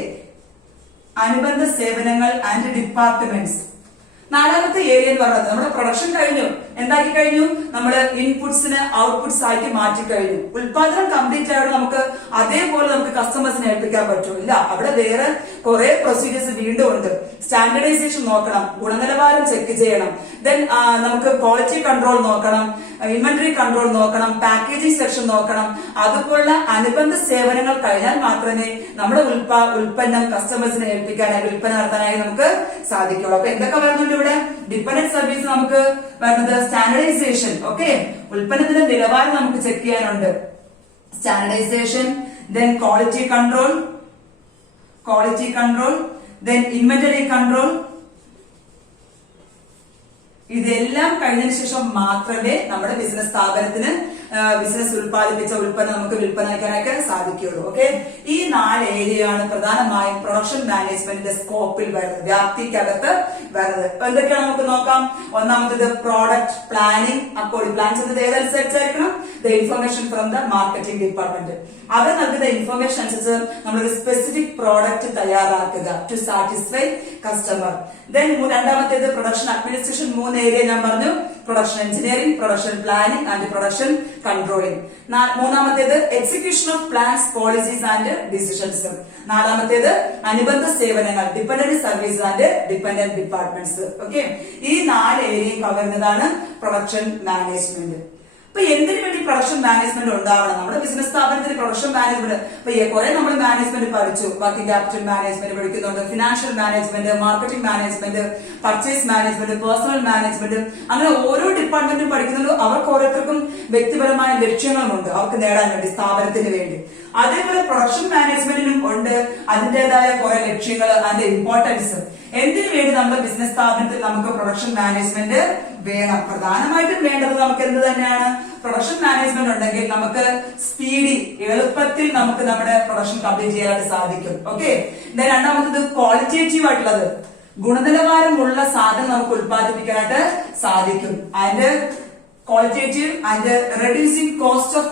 അനുബന്ധ സേവനങ്ങൾ ആൻഡ് ഡിപ്പാർട്ട്മെന്റ്സ്. നാലാമത്തെ ഏരിയ എന്ന് പറയുന്നത് നമ്മുടെ പ്രൊഡക്ഷൻ കഴിഞ്ഞു, എന്താക്കി കഴിഞ്ഞു, നമ്മൾ ഇൻപുട്സിന് ഔട്ട്പുട്സ് ആയിട്ട് മാറ്റി കഴിഞ്ഞു. ഉൽപാദനം കംപ്ലീറ്റ് ആയിട്ട് നമുക്ക് അതേപോലെ നമുക്ക് കസ്റ്റമേഴ്സിനെ ഏൽപ്പിക്കാൻ പറ്റൂല. അവിടെ വേറെ കുറെ പ്രൊസീജിയേഴ്സ് വീണ്ടും ഉണ്ട്. സ്റ്റാൻഡർഡൈസേഷൻ നോക്കണം, ഗുണനിലവാരം ചെക്ക് ചെയ്യണം, ദെൻ നമുക്ക് ക്വാളിറ്റി കൺട്രോൾ നോക്കണം, ഇൻവെന്ററി കൺട്രോൾ നോക്കണം, പാക്കേജിംഗ് സെക്ഷൻ നോക്കണം. അതുപോലുള്ള അനുബന്ധ സേവനങ്ങൾ കഴിഞ്ഞാൽ മാത്രമേ നമ്മുടെ ഉൽപ്പന്നം കസ്റ്റമേഴ്സിനെ ഏൽപ്പിക്കാൻ വിൽപ്പന നടത്താനായി നമുക്ക് സാധിക്കുള്ളൂ. അപ്പൊ എന്തൊക്കെ വരുന്നുണ്ട് ഇവിടെ? ഡിപ്പെൻഡന്റ് സർവീസ് നമുക്ക് വരുന്നത് സ്റ്റാൻഡർഡൈസേഷൻ. ഓക്കെ, ഉൽപ്പന്നത്തിന്റെ നിലവാരം നമുക്ക് ചെക്ക് ചെയ്യാനുണ്ട്. Standardisation, then quality control, then inventory control. ഇതെല്ലാം കഴിഞ്ഞതിന് ശേഷം മാത്രമേ നമ്മുടെ ബിസിനസ് സ്ഥാപനത്തിന് ബിസിനസ് ഉൽപ്പാദിപ്പിച്ച ഉൽപ്പന്നം നമുക്ക് വിൽപ്പനയ്ക്കാനൊക്കെ സാധിക്കുകയുള്ളൂ. ഓക്കെ, ഈ 4 ഏരിയയാണ് പ്രധാനമായും പ്രൊഡക്ഷൻ മാനേജ്മെന്റിന്റെ സ്കോപ്പിൽ വരുന്നത്, വ്യാപ്തിക്കകത്ത് വരുന്നത്. എന്തൊക്കെയാണ് നമുക്ക് നോക്കാം. ഒന്നാമത്തേത് പ്രോഡക്റ്റ് പ്ലാനിംഗ്. അപ്പോൾ പ്ലാൻ ചെയ്യുന്നത് ഏതനുസരിച്ചായിരിക്കണം? The information from the marketing department. അവർ നൽകുന്ന ഇൻഫർമേഷൻ അനുസരിച്ച് നമ്മളൊരു സ്പെസിഫിക് പ്രോഡക്റ്റ് തയ്യാറാക്കുക ടു സാറ്റിസ്ഫൈ കസ്റ്റമർ. ദെൻ രണ്ടാമത്തേത് പ്രൊഡക്ഷൻ അഡ്മിനിസ്ട്രേഷൻ. 3 ഏരിയ ഞാൻ പറഞ്ഞു, production engineering, production planning and production controlling. മൂന്നാമത്തേത് execution of plans policies and decisions. നാലാമത്തേത് അനുബന്ധ സേവനങ്ങൾ, dependent service and dependent departments. Okay, ഈ 4 ഏരിയയും കവരുന്നതാണ് പ്രൊഡക്ഷൻ മാനേജ്മെന്റ്. അപ്പൊ എന്തിനു വേണ്ടി പ്രൊഡക്ഷൻ മാനേജ്മെന്റ് ഉണ്ടാവണം? നമ്മുടെ ബിസിനസ് സ്ഥാപനത്തിന് പ്രൊഡക്ഷൻ മാനേജ്മെന്റ് അപ്പൊ കുറെ നമ്മൾ മാനേജ്മെന്റ് പഠിച്ചു. വർക്കിംഗ് ക്യാപിറ്റൽ മാനേജ്മെന്റ് പഠിക്കുന്നുണ്ട്, financial management, marketing management, purchase management, personnel management, അങ്ങനെ ഓരോ ഡിപ്പാർട്ട്മെന്റും പഠിക്കുന്നുണ്ട്. അവർക്ക് ഓരോരുത്തർക്കും വ്യക്തിപരമായ ലക്ഷ്യങ്ങളുമുണ്ട് അവർക്ക് നേടാൻ വേണ്ടി, സ്ഥാപനത്തിന് വേണ്ടി. അതേപോലെ പ്രൊഡക്ഷൻ മാനേജ്മെന്റിനും ഉണ്ട് അതിന്റേതായ കുറെ ലക്ഷ്യങ്ങൾ, അതിന്റെ ഇമ്പോർട്ടൻസ്. എന്തിനു വേണ്ടി നമ്മുടെ ബിസിനസ് സ്ഥാപനത്തിൽ നമുക്ക് പ്രൊഡക്ഷൻ മാനേജ്മെന്റ് വേണം? പ്രധാനമായിട്ടും വേണ്ടത് നമുക്ക് എന്ത് തന്നെയാണ്? പ്രൊഡക്ഷൻ മാനേജ്മെന്റ് ഉണ്ടെങ്കിൽ നമുക്ക് സ്പീഡി, എളുപ്പത്തിൽ നമുക്ക് നമ്മുടെ പ്രൊഡക്ഷൻ കംപ്ലീറ്റ് ചെയ്യാനായിട്ട് സാധിക്കും. ഓക്കെ, രണ്ടാമത്തത് ക്വാളിറ്റേറ്റീവ് ആയിട്ടുള്ളത്, ഗുണനിലവാരമുള്ള സാധനം നമുക്ക് ഉത്പാദിപ്പിക്കാനായിട്ട് സാധിക്കും. അതിന്റെ qualitative and reducing cost of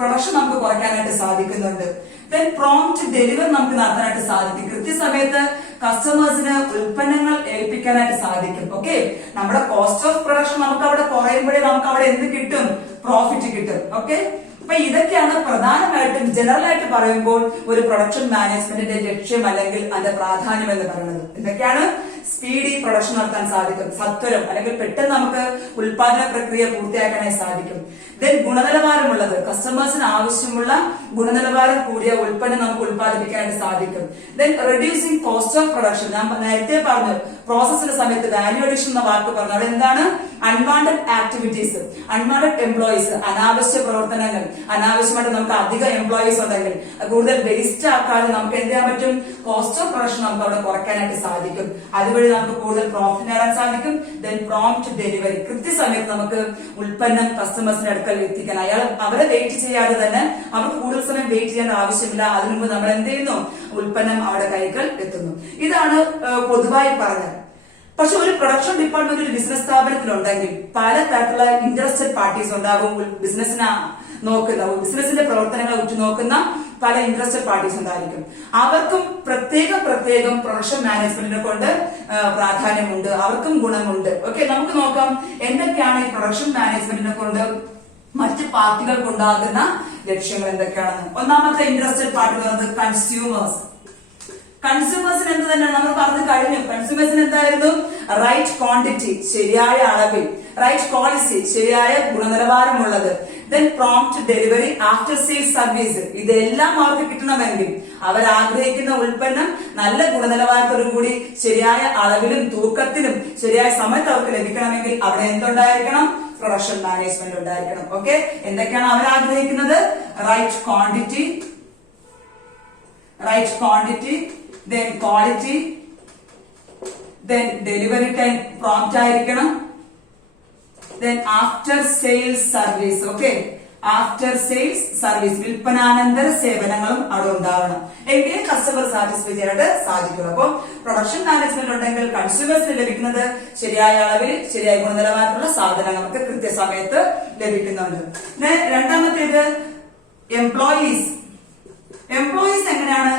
production, നമുക്ക് കുറയ്ക്കാനായിട്ട് സാധിക്കുന്നുണ്ട്. ദെൻ പ്രോംപ്റ്റ് ഡെലിവറി നമുക്ക് നടത്താനായിട്ട് സാധിക്കും. കൃത്യസമയത്ത് കസ്റ്റമേഴ്സിന് ഉൽപ്പന്നങ്ങൾ ഏൽപ്പിക്കാനായിട്ട് സാധിക്കും. ഓക്കെ, നമ്മുടെ കോസ്റ്റ് ഓഫ് പ്രൊഡക്ഷൻ നമുക്ക് അവിടെ കുറയുമ്പോഴേ നമുക്ക് അവിടെ എന്ത് കിട്ടും? പ്രോഫിറ്റ് കിട്ടും. ഓക്കെ, അപ്പൊ ഇതൊക്കെയാണ് പ്രധാനമായിട്ടും ജനറൽ ആയിട്ട് പറയുമ്പോൾ ഒരു പ്രൊഡക്ഷൻ മാനേജ്മെന്റിന്റെ ലക്ഷ്യം അല്ലെങ്കിൽ അതിന്റെ പ്രാധാന്യം എന്ന് പറയുന്നത്. എന്തൊക്കെയാണ്? സ്പീഡി പ്രൊഡക്ഷൻ നടത്താൻ സാധിക്കും, സത്വരം അല്ലെങ്കിൽ പെട്ടെന്ന് നമുക്ക് ഉൽപാദന പ്രക്രിയ പൂർത്തിയാക്കാനായി സാധിക്കും. ദെൻ ഗുണനിലവാരമുള്ളത്, കസ്റ്റമേഴ്സിന് ആവശ്യമുള്ള ഗുണനിലവാരം കൂടിയ ഉൽപ്പന്നം നമുക്ക് ഉൽപ്പാദിപ്പിക്കാനായിട്ട് സാധിക്കും. Then reducing cost of production. ഞാൻ നേരത്തെ പറഞ്ഞു പ്രോസസ്സിന്റെ സമയത്ത് വാല്യൂ അഡീഷൻ എന്ന വാക്ക് പറഞ്ഞു. അവിടെ എന്താണ്? അൺവാണ്ടഡ് ആക്ടിവിറ്റീസ്, അൺവാണ്ടഡ് എംപ്ലോയീസ്, അനാവശ്യ പ്രവർത്തനങ്ങൾ, അനാവശ്യമായിട്ട് നമുക്ക് അധികം എംപ്ലോയീസ് ഉണ്ടെങ്കിൽ കൂടുതൽ വേസ്റ്റ് ആക്കാതെ നമുക്ക് എന്ത് ചെയ്യാൻ പറ്റും? കോസ്റ്റ് ഓഫ് പ്രൊഡക്ഷൻ നമുക്ക് അവിടെ കുറയ്ക്കാനായിട്ട് സാധിക്കും. അതുവഴി നമുക്ക് കൂടുതൽ പ്രോഫിറ്റ് നേടാൻ സാധിക്കും. ദെൻ പ്രോംപ്റ്റ് ഡെലിവറി, കൃത്യസമയത്ത് നമുക്ക് ഉൽപ്പന്നം കസ്റ്റമേഴ്സിന്റെ അടുക്കൽ എത്തിക്കാൻ, അവരെ വെയിറ്റ് ചെയ്യാതെ തന്നെ അവർക്ക് കൂടുതൽ സമയം വെയിറ്റ് ചെയ്യേണ്ട ആവശ്യമില്ല. അതിനു മുമ്പ് നമ്മൾ എന്ത് ചെയ്യുന്നു? ഉൽപ്പന്നം അവിടെ കൈകൾ എത്തുന്നു. ഇതാണ് പൊതുവായി പറഞ്ഞത്. പക്ഷെ ഒരു പ്രൊഡക്ഷൻ ഡിപ്പാർട്ട്മെന്റ് ഒരു ബിസിനസ് സ്ഥാപനത്തിലുണ്ടെങ്കിൽ പല തരത്തിലുള്ള ഇൻട്രസ്റ്റഡ് പാർട്ടീസ് ഉണ്ടാകും. ബിസിനസിനെ നോക്കുന്ന, ബിസിനസിന്റെ പ്രവർത്തനങ്ങൾ ഉറ്റുനോക്കുന്ന പല ഇൻട്രസ്റ്റഡ് പാർട്ടീസ് ഉണ്ടായിരിക്കും. അവർക്കും പ്രത്യേകം പ്രൊഡക്ഷൻ മാനേജ്മെന്റിനെ കൊണ്ട് പ്രാധാന്യമുണ്ട്, അവർക്കും ഗുണമുണ്ട്. ഓക്കെ, നമുക്ക് നോക്കാം എന്തൊക്കെയാണ് ഈ പ്രൊഡക്ഷൻ മാനേജ്മെന്റിനെ കൊണ്ട് മറ്റ് പാർട്ടികൾക്കുണ്ടാകുന്ന ലക്ഷ്യങ്ങൾ എന്തൊക്കെയാണെന്ന്. ഒന്നാമത്തെ ഇൻട്രസ്റ്റഡ് പാർട്ടി എന്ന് പറയുന്നത് കൺസ്യൂമേഴ്സ്. കൺസ്യൂമേഴ്സിന് എന്ത് തന്നെയാണ് നമ്മൾ പറഞ്ഞു കഴിഞ്ഞു. കൺസ്യൂമേഴ്സിന് എന്തായിരുന്നു? റൈറ്റ് ക്വാണ്ടിറ്റി, ശരിയായ അളവിൽ, റൈറ്റ് ക്വാളിറ്റി, ശരിയായ ഗുണനിലവാരമുള്ളത്, then prompt delivery, after sales service. ഇതെല്ലാം അവർക്ക് കിട്ടണമെങ്കിൽ, അവർ ആഗ്രഹിക്കുന്ന ഉൽപ്പന്നം നല്ല ഗുണനിലവാരത്തോടു കൂടി ശരിയായ അളവിലും തൂക്കത്തിലും ശരിയായ സമയത്ത് അവർക്ക് ലഭിക്കണമെങ്കിൽ അവിടെ എന്തുണ്ടായിരിക്കണം? പ്രൊഡക്ഷൻ മാനേജ്മെന്റ് ഉണ്ടായിരിക്കണം. ഓക്കെ, എന്തൊക്കെയാണ് അവർ ആഗ്രഹിക്കുന്നത്? Right quantity, then quality, then delivery time prompt ആയിരിക്കണം, then after sales service. Okay, after sales service, വിൽപ്പനാനന്തര സേവനങ്ങളും അവിടെ ഉണ്ടാവണം. എങ്കിലും കസ്റ്റമർ സാറ്റിസ്ഫൈ ചെയ്യാനായിട്ട് സാധിക്കുള്ളൂ. അപ്പോൾ പ്രൊഡക്ഷൻ മാനേജ്മെന്റ് ഉണ്ടെങ്കിൽ കൺസ്യൂമേഴ്സിന് ലഭിക്കുന്നത് ശരിയായ അളവിൽ ശരിയായ ഗുണനിലവാരത്തിലുള്ള സാധനങ്ങൾ നമുക്ക് കൃത്യസമയത്ത് ലഭിക്കുന്നുണ്ട്. രണ്ടാമത്തേത് എംപ്ലോയീസ്. എംപ്ലോയീസ് എങ്ങനെയാണ്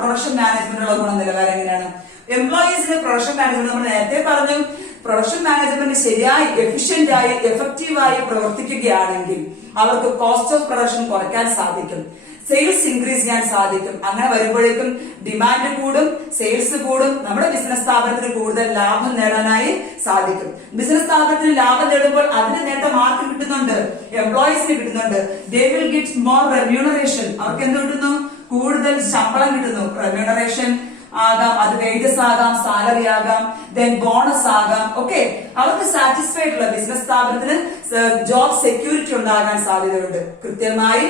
പ്രൊഡക്ഷൻ മാനേജ്മെന്റിലുള്ള ഗുണനിലവാരം എങ്ങനെയാണ്? എംപ്ലോയീസിന് പ്രൊഡക്ഷൻ മാനേജ്മെന്റ് നമ്മൾ നേരത്തെ പറഞ്ഞു, പ്രൊഡക്ഷൻ മാനേജ്മെന്റ് ശരിയായി എഫിഷ്യന്റ് ആയി എഫക്റ്റീവായി പ്രവർത്തിക്കുകയാണെങ്കിൽ അവർക്ക് കോസ്റ്റ് ഓഫ് പ്രൊഡക്ഷൻ കുറയ്ക്കാൻ സാധിക്കും, സെയിൽസ് ഇൻക്രീസ് ചെയ്യാൻ സാധിക്കും. അങ്ങനെ വരുമ്പോഴേക്കും ഡിമാൻഡ് കൂടും, സെയിൽസ് കൂടും, നമ്മുടെ ബിസിനസ് സ്ഥാപനത്തിന് കൂടുതൽ ലാഭം നേടാനായി സാധിക്കും. ബിസിനസ് സ്ഥാപനത്തിന് ലാഭം നേടുമ്പോൾ അതിന്റെ നേട്ടം ആർക്ക് കിട്ടുന്നുണ്ട്? എംപ്ലോയീസിന് കിട്ടുന്നുണ്ട്. They will get more remuneration. അവർക്ക് എന്ത് കിട്ടുന്നു? കൂടുതൽ ശമ്പളം കിട്ടുന്നു. റെമ്യൂണറേഷൻ ആകാം, അത് വേജസ് ആകാം, സാലറി ആകാം, ദെൻ ബോണസ് ആകാം. ഓക്കെ, അവർക്ക് സാറ്റിസ്ഫൈഡ് ഉള്ള ബിസിനസ് സ്ഥാപനത്തിന് ജോബ് സെക്യൂരിറ്റി ഉണ്ടാകാൻ സാധ്യതയുണ്ട്. കൃത്യമായി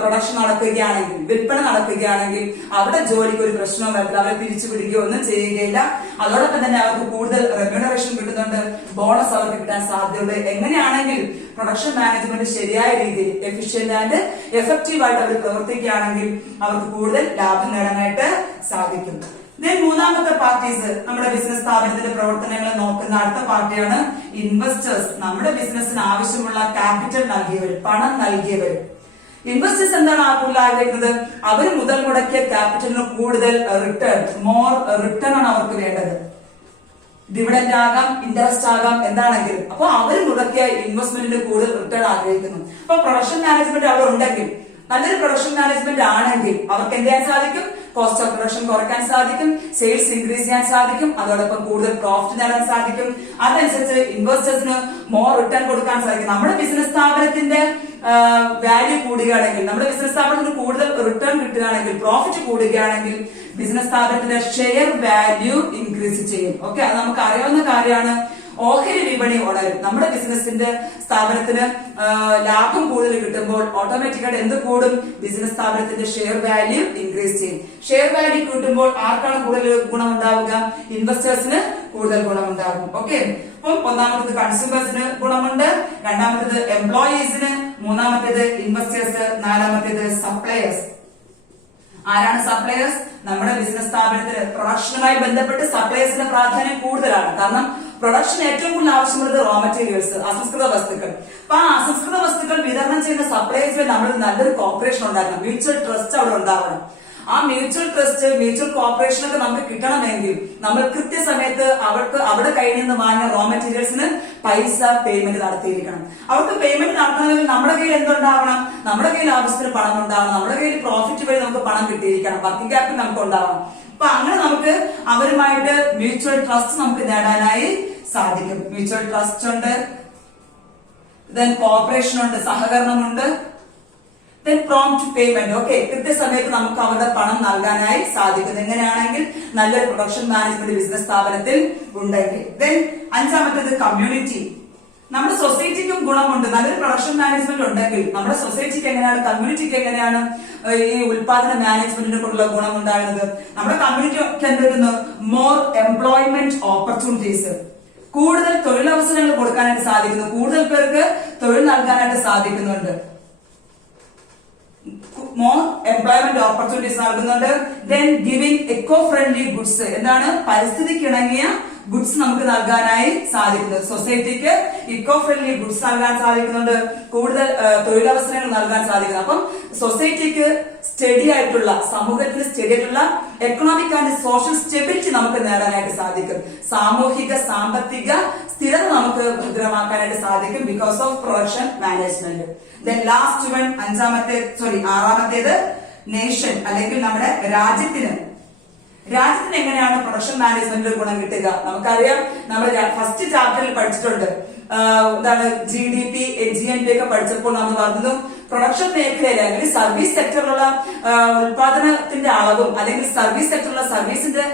പ്രൊഡക്ഷൻ നടക്കുകയാണെങ്കിൽ, വിൽപ്പന നടക്കുകയാണെങ്കിൽ അവിടെ ജോലിക്ക് ഒരു പ്രശ്നവും വരത്തില്ല, അവരെ പിരിച്ചുപിടിക്കുകയോ ഒന്നും ചെയ്യുകയില്ല. അതോടൊപ്പം തന്നെ അവർക്ക് കൂടുതൽ റെമ്യൂണറേഷൻ കിട്ടുന്നുണ്ട്, ബോണസ് അവർക്ക് കിട്ടാൻ സാധ്യതയുണ്ട്. എങ്ങനെയാണെങ്കിൽ പ്രൊഡക്ഷൻ മാനേജ്മെന്റ് ശരിയായ രീതിയിൽ എഫിഷ്യന്റ് ആൻഡ് എഫക്റ്റീവ് ആയിട്ട് അവർ പ്രവർത്തിക്കുകയാണെങ്കിൽ അവർക്ക് കൂടുതൽ ലാഭം നേടാനായിട്ട് സാധിക്കും. മൂന്നാമത്തെ പാർട്ടീസ്, നമ്മുടെ ബിസിനസ് സ്ഥാപനത്തിന്റെ പ്രവർത്തനങ്ങൾ നോക്കുന്ന അടുത്ത പാർട്ടിയാണ് ഇൻവെസ്റ്റേഴ്സ്. നമ്മുടെ ബിസിനസിന് ആവശ്യമുള്ള ക്യാപിറ്റൽ നൽകിയവർ, പണം നൽകിയവർ. ഇൻവെസ്റ്റേഴ്സ് എന്താണ് കൂടുതൽ ആഗ്രഹിക്കുന്നത്? അവർ മുതൽ മുടക്കിയ ക്യാപിറ്റലിന് കൂടുതൽ റിട്ടേൺ, മോർ റിട്ടേൺ ആണ് അവർക്ക് വേണ്ടത്. ഡിവിഡന്റ് ആകാം, ഇൻട്രസ്റ്റ് ആകാം, എന്താണെങ്കിലും. അപ്പൊ അവർ മുടക്കിയ ഇൻവെസ്റ്റ്മെന്റിന് കൂടുതൽ റിട്ടേൺ ആഗ്രഹിക്കുന്നു. അപ്പൊ പ്രൊഡക്ഷൻ മാനേജ്മെന്റ് അവിടെ ഉണ്ടെങ്കിൽ, നല്ലൊരു പ്രൊഡക്ഷൻ മാനേജ്മെന്റ് ആണെങ്കിൽ അവർക്ക് എന്ത് ചെയ്യാൻ സാധിക്കും? കോസ്റ്റ് ഓഫ് പ്രൊഡക്ഷൻ കുറയ്ക്കാൻ സാധിക്കും, സെയിൽസ് ഇൻക്രീസ് ചെയ്യാൻ സാധിക്കും, അതോടൊപ്പം കൂടുതൽ പ്രോഫിറ്റ് നേടാൻ സാധിക്കും. അതനുസരിച്ച് ഇൻവെസ്റ്റേഴ്സിന് മോർ റിട്ടേൺ കൊടുക്കാൻ സാധിക്കും. നമ്മുടെ ബിസിനസ് സ്ഥാപനത്തിന്റെ വാല്യൂ കൂടുകയാണെങ്കിൽ, നമ്മുടെ ബിസിനസ് സ്ഥാപനത്തിന് കൂടുതൽ റിട്ടേൺ കിട്ടുകയാണെങ്കിൽ, പ്രോഫിറ്റ് കൂടുകയാണെങ്കിൽ ബിസിനസ് സ്ഥാപനത്തിന്റെ ഷെയർ വാല്യൂ ഇൻക്രീസ് ചെയ്യും. ഓക്കെ, അത് നമുക്ക് അറിയാവുന്ന കാര്യമാണ്. ഓഹരി വിപണി ഉണരും. നമ്മുടെ ബിസിനസിന്റെ സ്ഥാപനത്തിന് ലാഭം കൂടുതൽ കിട്ടുമ്പോൾ ഓട്ടോമാറ്റിക്കായിട്ട് എന്ത് കൂടും? ബിസിനസ് സ്ഥാപനത്തിന്റെ ഷെയർ വാല്യൂ ഇൻക്രീസ് ചെയ്യും. ഷെയർ വാല്യൂ കൂട്ടുമ്പോൾ ആർക്കാണ് കൂടുതൽ ഗുണമുണ്ടാവുക? ഇൻവെസ്റ്റേഴ്സിന് കൂടുതൽ ഗുണമുണ്ടാകും. ഓക്കെ, അപ്പം ഒന്നാമത്തേത് കൺസ്യൂമേഴ്സിന് ഗുണമുണ്ട്, രണ്ടാമത്തേത് എംപ്ലോയീസിന്, മൂന്നാമത്തേത് ഇൻവെസ്റ്റേഴ്സ്, നാലാമത്തേത് സപ്ലയേഴ്സ്. ആരാണ് സപ്ലയേഴ്സ്? നമ്മുടെ ബിസിനസ് സ്ഥാപനത്തിന് പ്രൊഡക്ഷനുമായി ബന്ധപ്പെട്ട് സപ്ലയേഴ്സിന്റെ പ്രാധാന്യം കൂടുതലാണ്. കാരണം പ്രൊഡക്ഷൻ ഏറ്റവും കൂടുതൽ ആവശ്യമുള്ളത് റോ മെറ്റീരിയൽസ്, അസംസ്കൃത വസ്തുക്കൾ. അപ്പൊ ആ അസംസ്കൃത വസ്തുക്കൾ വിതരണം ചെയ്യുന്ന സപ്ലയേഴ്സിൽ നമ്മൾ നല്ലൊരു കോപ്പറേഷൻ ഉണ്ടാക്കണം, മ്യൂച്വൽ ട്രസ്റ്റ് അവിടെ ഉണ്ടാവണം. ആ മ്യൂച്വൽ ട്രസ്റ്റ്, മ്യൂച്വൽ കോപ്പറേഷൻ ഒക്കെ നമുക്ക് കിട്ടണമെങ്കിൽ നമ്മൾ കൃത്യസമയത്ത് അവർക്ക് അവിടെ കയ്യിൽ നിന്ന് വാങ്ങിയ റോ മെറ്റീരിയൽസിന് പൈസ പേയ്മെന്റ് നടത്തിയിരിക്കണം. അവർക്ക് പേയ്മെന്റ് നടത്തണമെങ്കിൽ നമ്മുടെ കയ്യിൽ എന്തുണ്ടാവണം? നമ്മുടെ കയ്യിൽ ആവശ്യത്തിന് പണം ഉണ്ടാവണം, നമ്മുടെ കയ്യിൽ പ്രോഫിറ്റ് വഴി നമുക്ക് പണം കിട്ടിയിരിക്കണം, വർക്കിംഗ് ക്യാപിറ്റൽ നമുക്ക് ഉണ്ടാവണം. അപ്പൊ അങ്ങനെ നമുക്ക് അവരുമായിട്ട് മ്യൂച്വൽ ട്രസ്റ്റ് നമുക്ക് നേടാനായി സാധിക്കും. മ്യൂച്വൽ ട്രസ്റ്റ് ഉണ്ട്, ദെൻ കോപ്പറേഷൻ ഉണ്ട്, സഹകരണമുണ്ട്, ദെൻ പ്രോംപ്റ്റ് പേയ്മെന്റ്. ഓക്കെ, കൃത്യസമയത്ത് നമുക്ക് അവരുടെ പണം നൽകാനായി സാധിക്കും. എങ്ങനെയാണെങ്കിൽ നല്ലൊരു പ്രൊഡക്ഷൻ മാനേജ്മെന്റ് ബിസിനസ് സ്ഥാപനത്തിൽ ഉണ്ടെങ്കിൽ. ദെൻ അഞ്ചാമത്തേത് കമ്മ്യൂണിറ്റി. നമ്മുടെ സൊസൈറ്റിക്കും ഗുണമുണ്ട്. നല്ലൊരു പ്രൊഡക്ഷൻ മാനേജ്മെന്റ് ഉണ്ടെങ്കിൽ നമ്മുടെ സൊസൈറ്റിക്ക് എങ്ങനെയാണ്, കമ്മ്യൂണിറ്റിക്ക് എങ്ങനെയാണ് ഈ ഉൽപാദന മാനേജ്മെന്റിനെ കൊണ്ടുള്ള ഗുണം ഉണ്ടാകുന്നത്? നമ്മുടെ കമ്മ്യൂണിറ്റിക്ക് എന്ത് കിട്ടുന്നു? മോർ എംപ്ലോയ്മെന്റ് ഓപ്പർച്യൂണിറ്റീസ്, കൂടുതൽ തൊഴിലവസരങ്ങൾ കൊടുക്കാനായിട്ട് സാധിക്കുന്നു, കൂടുതൽ പേർക്ക് തൊഴിൽ നൽകാനായിട്ട് സാധിക്കുന്നുണ്ട്, മോർ എംപ്ലോയ്മെന്റ് ഓപ്പർച്യൂണിറ്റീസ് നൽകുന്നുണ്ട്. Then giving eco friendly goods. എന്താണ്? പരിസ്ഥിതിക്ക് ഇണങ്ങിയ ഗുഡ്സ് നമുക്ക് നൽകാനായി സാധിക്കുന്നത്. സൊസൈറ്റിക്ക് ഇക്കോ ഫ്രണ്ട്ലി ഗുഡ്സ് നൽകാൻ സാധിക്കുന്നുണ്ട്, കൂടുതൽ തൊഴിലവസരങ്ങൾ നൽകാൻ സാധിക്കുന്നു. അപ്പം സൊസൈറ്റിക്ക് സ്റ്റഡി ആയിട്ടുള്ള, സമൂഹത്തിന് സ്റ്റഡി ആയിട്ടുള്ള എക്കണോമിക് ആൻഡ് സോഷ്യൽ സ്റ്റെബിലിറ്റി നമുക്ക് നേടാനായിട്ട് സാധിക്കും. സാമൂഹിക സാമ്പത്തിക സ്ഥിരത നമുക്ക് ഭദ്രമാക്കാനായിട്ട് സാധിക്കും because of production management. Then last one ആറാമത്തേത് നേഷൻ, അല്ലെങ്കിൽ നമ്മുടെ രാജ്യത്തിന് എങ്ങനെയാണ് പ്രൊഡക്ഷൻ മാനേജ്മെന്റിൽ ഗുണം കിട്ടുക? നമുക്കറിയാം, നമ്മൾ ഫസ്റ്റ് ചാപ്റ്ററിൽ പഠിച്ചിട്ടുണ്ട്. എന്താണ് GDP, GNP ഒക്കെ പഠിച്ചപ്പോൾ നമ്മൾ പറഞ്ഞു പ്രൊഡക്ഷൻ മേഖലയിൽ അല്ലെങ്കിൽ സർവീസ് സെക്ടറിലുള്ള ഉൽപാദനത്തിന്റെ അളവും അല്ലെങ്കിൽ സർവീസ് സെക്ടറിലുള്ള സർവീസിന്റെ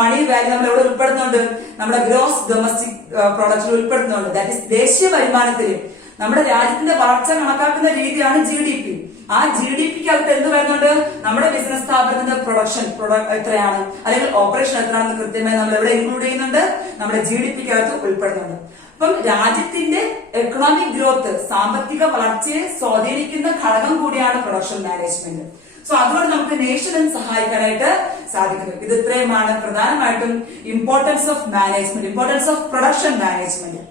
മണി വാല്യൂ നമ്മൾ എവിടെ ഉൾപ്പെടുന്നുണ്ട്? നമ്മുടെ ഗ്രോസ് ഡൊമസ്റ്റിക് പ്രൊഡക്റ്റിൽ ഉൾപ്പെടുന്നുണ്ട്. ദാറ്റ് ഈസ് ദേശീയ വരുമാനത്തിൽ നമ്മുടെ രാജ്യത്തിന്റെ വളർച്ച കണക്കാക്കുന്ന രീതിയാണ് GDP. ആ GDPക്ക് അകത്ത് എന്ത് വരുന്നുണ്ട്? നമ്മുടെ ബിസിനസ് സ്ഥാപനത്തിന്റെ പ്രൊഡക്ഷൻ എത്രയാണ് അല്ലെങ്കിൽ ഓപ്പറേഷൻ എത്രയാണെന്ന് കൃത്യമായി നമ്മൾ എവിടെ ഇൻക്ലൂഡ് ചെയ്യുന്നുണ്ട്? നമ്മുടെ GDPക്ക് അകത്ത് ഉൾപ്പെടുന്നുണ്ട്. അപ്പം രാജ്യത്തിന്റെ എക്കണോമിക് ഗ്രോത്ത്, സാമ്പത്തിക വളർച്ചയെ സ്വാധീനിക്കുന്ന ഘടകം കൂടിയാണ് പ്രൊഡക്ഷൻ മാനേജ്മെന്റ്. സോ അതുകൊണ്ട് നമുക്ക് നേഷനെ സഹായിക്കാനായിട്ട് സാധിക്കുന്നു. ഇത് ഇത്രയുമാണ് പ്രധാനമായിട്ടും importance of management, importance of production management.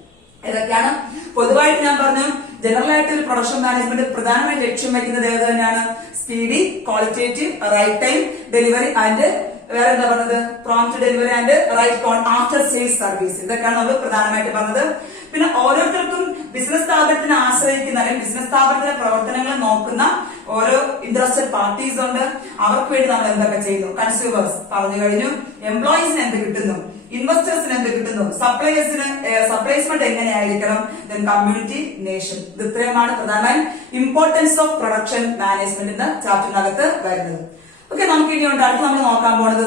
ഇതൊക്കെയാണ് പൊതുവായിട്ട് ഞാൻ പറഞ്ഞു. ജനറൽ ആയിട്ട് ഒരു പ്രൊഡക്ഷൻ മാനേജ്മെന്റ് പ്രധാനമായും ലക്ഷ്യം വയ്ക്കുന്നത് ഏത് തന്നെയാണ്? Speedy, qualitative, right time delivery and വേറെ എന്താ പറഞ്ഞത്? Prompt delivery and right after sales service. ഇതൊക്കെയാണ് നമ്മൾ പ്രധാനമായിട്ട് പറഞ്ഞത്. പിന്നെ ഓരോരുത്തർക്കും ബിസിനസ് സ്ഥാപനത്തിനെ ആശ്രയിക്കുന്ന അല്ലെങ്കിൽ ബിസിനസ് സ്ഥാപനത്തിലെ പ്രവർത്തനങ്ങൾ നോക്കുന്ന ഓരോ ഇൻട്രസ്റ്റഡ് പാർട്ടീസ് ഉണ്ട്. അവർക്ക് വേണ്ടി നമ്മൾ എന്തൊക്കെ ചെയ്യുന്നു? കൺസ്യൂമേഴ്സ് പറഞ്ഞു കഴിഞ്ഞു. എംപ്ലോയീസിന് എന്ത് കിട്ടുന്നു? ഇൻവെസ്റ്റേഴ്സിന് എന്ത് കിട്ടുന്നു? സപ്ലൈസ്മെന്റ് എങ്ങനെയായിരിക്കണം? Then community, nation. ഇത് ഇത്രയുമാണ് പ്രധാനമായും ഇമ്പോർട്ടൻസ് ഓഫ് പ്രൊഡക്ഷൻ മാനേജ്മെന്റ് എന്ന ചാപ്റ്ററിനകത്ത് വരുന്നത്. ഓക്കെ, നമുക്ക് ഇനിയുണ്ട് അടുത്ത് നമ്മൾ നോക്കാൻ പോകുന്നത്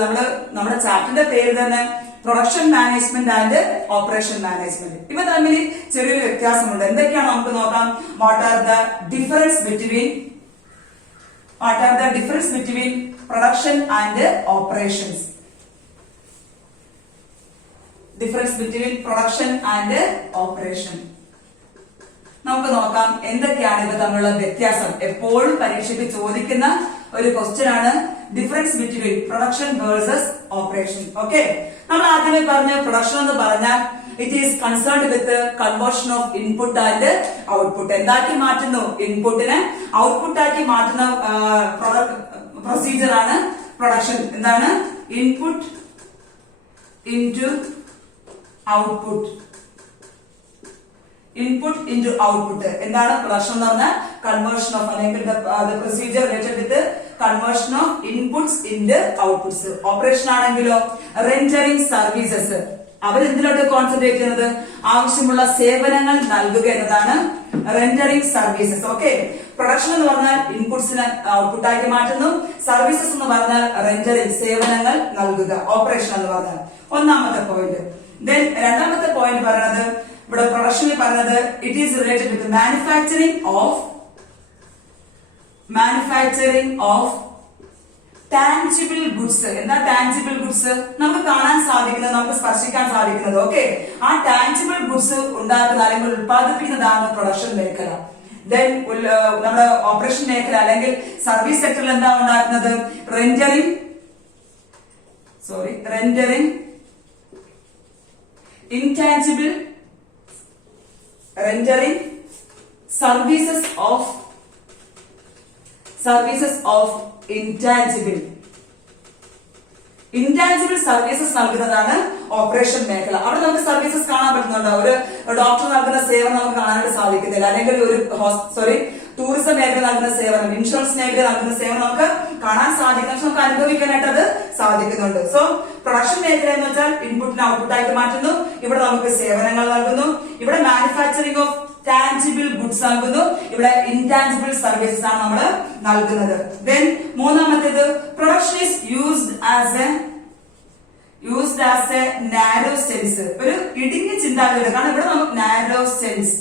നമ്മുടെ ചാപ്റ്ററിന്റെ പേര് തന്നെ production management and operation management. ഇവ തമ്മിൽ ചെറിയൊരു വ്യത്യാസമുണ്ട്. എന്തൊക്കെയാണ് നമുക്ക് നോക്കാം. What are the difference between production and operations? Difference between production and operation നമുക്ക് നോക്കാം. എന്തൊക്കെയാണ് ഇവ തമ്മിലുള്ള വ്യത്യാസം? എപ്പോഴും പരീക്ഷയ്ക്ക് ചോദിക്കുന്ന ഒരു ക്വസ്റ്റ്യൻ ആണ് difference between production versus operation. Okay, നമ്മൾ ആദ്യമേ പറഞ്ഞ പ്രൊഡക്ഷൻ എന്ന് പറഞ്ഞാൽ it is concerned with conversion of input and output. എന്താക്കി മാറ്റുന്നു? ഇൻപുട്ടിനെ ഔട്ട്പുട്ട് ആക്കി മാറ്റുന്ന പ്രൊസീജിയർ ആണ് പ്രൊഡക്ഷൻ. എന്താണ്? Input into output. Input into output എന്താണ് പ്രൊഡക്ഷൻ എന്ന് പറഞ്ഞാൽ? കൺവേർഷൻ ഓഫ് അല്ലെങ്കിൽ procedure related with conversion of inputs into outputs. Operation ആണെങ്കിലോ റെൻഡറിംഗ് സർവീസസ്. അവരെന്തിലോട്ട് കോൺസെൻട്രേറ്റ് ചെയ്യുന്നത്? ആവശ്യമുള്ള സേവനങ്ങൾ നൽകുക എന്നതാണ് റെൻഡറിംഗ് സർവീസസ്. ഓക്കെ, പ്രൊഡക്ഷൻ എന്ന് പറഞ്ഞാൽ ഇൻപുട്സിനെ ഔട്ട്പുട്ടാക്കി മാറ്റുന്നു. സർവീസസ് എന്ന് പറഞ്ഞാൽ റെൻഡറിംഗ്, സേവനങ്ങൾ നൽകുക. ഓപ്പറേഷൻ എന്ന് പറഞ്ഞാൽ ഒന്നാമത്തെ പോയിന്റ്. ദെൻ രണ്ടാമത്തെ പോയിന്റ് പറയുന്നത് ഇവിടെ പ്രൊഡക്ഷനിൽ പറയുന്നത് it is related with manufacturing of tangible goods. എന്താ ടാൻജിബിൾ ഗുഡ്സ്? നമുക്ക് കാണാൻ സാധിക്കുന്നത്, നമുക്ക് സ്പർശിക്കാൻ സാധിക്കുന്നത്. ഓക്കെ, ആ ടാൻജിബിൾ ഗുഡ്സ് ഉണ്ടാക്കുന്ന അല്ലെങ്കിൽ ഉത്പാദിപ്പിക്കുന്നതാണ് പ്രൊഡക്ഷൻ മേഖല. ദെൻ നമ്മുടെ ഓപ്പറേഷൻ മേഖല അല്ലെങ്കിൽ സർവീസ് സെക്ടറിൽ എന്താ ഉണ്ടാക്കുന്നത്? Rendering intangible rendering services of intangible services നൽകുന്നതാണ് ഓപ്പറേഷൻ മേഖല. അവിടെ നമുക്ക് സർവീസസ് കാണാൻ പറ്റുന്നുണ്ടോ? ഒരു ഡോക്ടർ നൽകുന്ന സേവനം നമുക്ക് കാണാനായിട്ട് സാധിക്കുന്നില്ല. അല്ലെങ്കിൽ ഒരു ടൂറിസം മേഖല നൽകുന്ന സേവനം, ഇൻഷുറൻസ് മേഖല നൽകുന്ന സേവനം നമുക്ക് കാണാൻ സാധിക്കുന്ന, നമുക്ക് അനുഭവിക്കാനായിട്ട് അത് സാധിക്കുന്നുണ്ട്. സോ പ്രൊഡക്ഷൻ മേഖല എന്ന് വെച്ചാൽ ഇൻപുട്ടിനെ ഔട്ട്പുട്ടായിട്ട് മാറ്റുന്നു. ഇവിടെ നമുക്ക് സേവനങ്ങൾ നൽകുന്നു. ഇവിടെ മാനുഫാക്ചറിംഗ് ഓഫ് ടാൻജിബിൾ ഗുഡ്സ് നൽകുന്നു. ഇവിടെ ഇൻടാൻജിബിൾ സർവീസസ് ആണ് നമ്മൾ നൽകുന്നത്. ദെൻ മൂന്നാമത്തേത് production is used as A narrow sense. ഒരു ഇടുങ്ങിയ ചിന്താഗതി. കാരണം ഇവിടെ നമുക്ക് നാരോ സെൻസ്,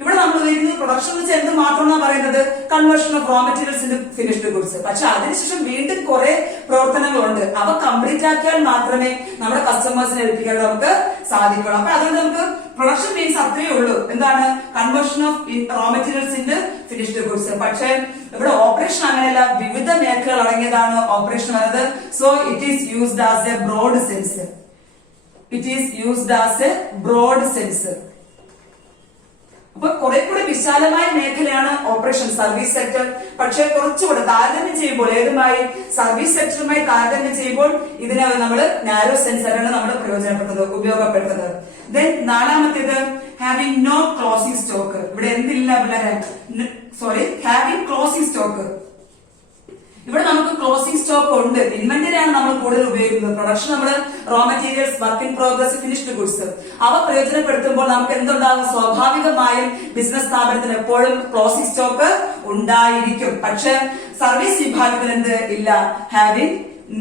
ഇവിടെ നമ്മൾ ഉപയോഗിക്കുന്നത് പ്രൊഡക്ഷൻ എന്ന് വെച്ചാൽ എന്ത് മാത്രമാണ് പറയുന്നത്? Conversion of raw materials in finished goods. പക്ഷെ അതിനുശേഷം വീണ്ടും കുറെ പ്രവർത്തനങ്ങളുണ്ട്. അവ കംപ്ലീറ്റ് ആക്കിയാൽ മാത്രമേ നമ്മുടെ കസ്റ്റമേഴ്സിനെ ഏൽപ്പിക്കാൻ നമുക്ക് സാധിക്കുള്ളൂ. അപ്പൊ അതുകൊണ്ട് നമുക്ക് പ്രൊഡക്ഷൻ മീൻസ് അത്രയേ ഉള്ളൂ. എന്താണ്? Conversion of raw materials in finished goods. പക്ഷെ ഇവിടെ ഓപ്പറേഷൻ അങ്ങനെയല്ല, വിവിധ മേഖലകൾ അടങ്ങിയതാണ് ഓപ്പറേഷൻ വരുന്നത്. So it is used as a broad sense. അപ്പൊ കുറെ കൂടെ വിശാലമായ മേഖലയാണ് ഓപ്പറേഷൻ സർവീസ് സെക്ടർ. പക്ഷെ കുറച്ചുകൂടെ താരതമ്യം ചെയ്യുമ്പോൾ ഏതുമായി? സർവീസ് സെക്ടറുമായി താരതമ്യം ചെയ്യുമ്പോൾ ഇതിനെ നമ്മൾ നാരോ സെൻസറാണ് നമ്മൾ ഉപയോഗപ്പെടുത്തുന്നത്. ദെൻ നാലാമത്തേത് ഹാവിംഗ് നോ ക്ലോസിംഗ് സ്റ്റോക്ക്. ഇവിടെ എന്തില്ല പിള്ളേരെ? Having closing stock. ഇവിടെ നമുക്ക് ക്ലോസിംഗ് സ്റ്റോക്ക് ഉണ്ട്. ഇൻവെന്ററി ആണ് നമ്മൾ കൂടുതൽ ഉപയോഗിക്കുന്നത്. പ്രൊഡക്ഷൻ നമ്മൾ raw materials, work in progress, finished goods അവ പ്രയോജനപ്പെടുത്തുമ്പോൾ നമുക്ക് എന്തുണ്ടാകും? സ്വാഭാവികമായും ബിസിനസ് സ്ഥാപനത്തിന് എപ്പോഴും ക്ലോസിംഗ് സ്റ്റോക്ക് ഉണ്ടായിരിക്കും. പക്ഷെ സർവീസ് വിഭാഗത്തിൽ എന്ത് ഇല്ല? Having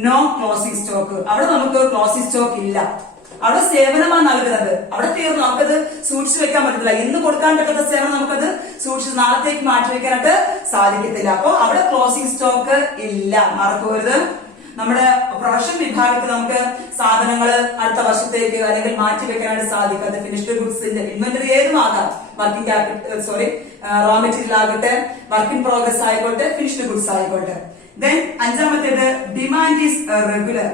no closing stock. അവിടെ നമുക്ക് ക്ലോസിംഗ് സ്റ്റോക്ക് ഇല്ല. അവിടെ സേവനമാണ് നൽകുന്നത്. അവിടെ തീർന്നു, നമുക്കത് സൂക്ഷിച്ചു വെക്കാൻ പറ്റത്തില്ല. ഇന്ന് കൊടുക്കാൻ പറ്റുന്ന സേവനം നമുക്കത് സൂക്ഷിച്ച് നാളത്തേക്ക് മാറ്റി വെക്കാനായിട്ട് സാധിക്കത്തില്ല. അപ്പൊ അവിടെ ക്ലോസിംഗ് സ്റ്റോക്ക് ഇല്ല, മറക്കരുത്. നമ്മുടെ പ്രൊഡക്ഷൻ വിഭാഗത്തിൽ നമുക്ക് സാധനങ്ങൾ അടുത്ത വർഷത്തേക്ക് അല്ലെങ്കിൽ മാറ്റി വെക്കാനായിട്ട് സാധിക്കും. അത് ഫിനിഷ്ഡ് ഗുഡ്സിന്റെ ഇൻവെന്ററി ഏതും ആകാം, വർക്കിംഗ് ക്യാപിറ്റൽ റോ മെറ്റീരിയൽ ആകട്ടെ, വർക്ക് ഇൻ പ്രോഗ്രസ് ആയിക്കോട്ടെ, ഫിനിഷ്ഡ് ഗുഡ്സ് ആയിക്കോട്ടെ. ദെൻ അഞ്ചാമത്തേത് demand is regular.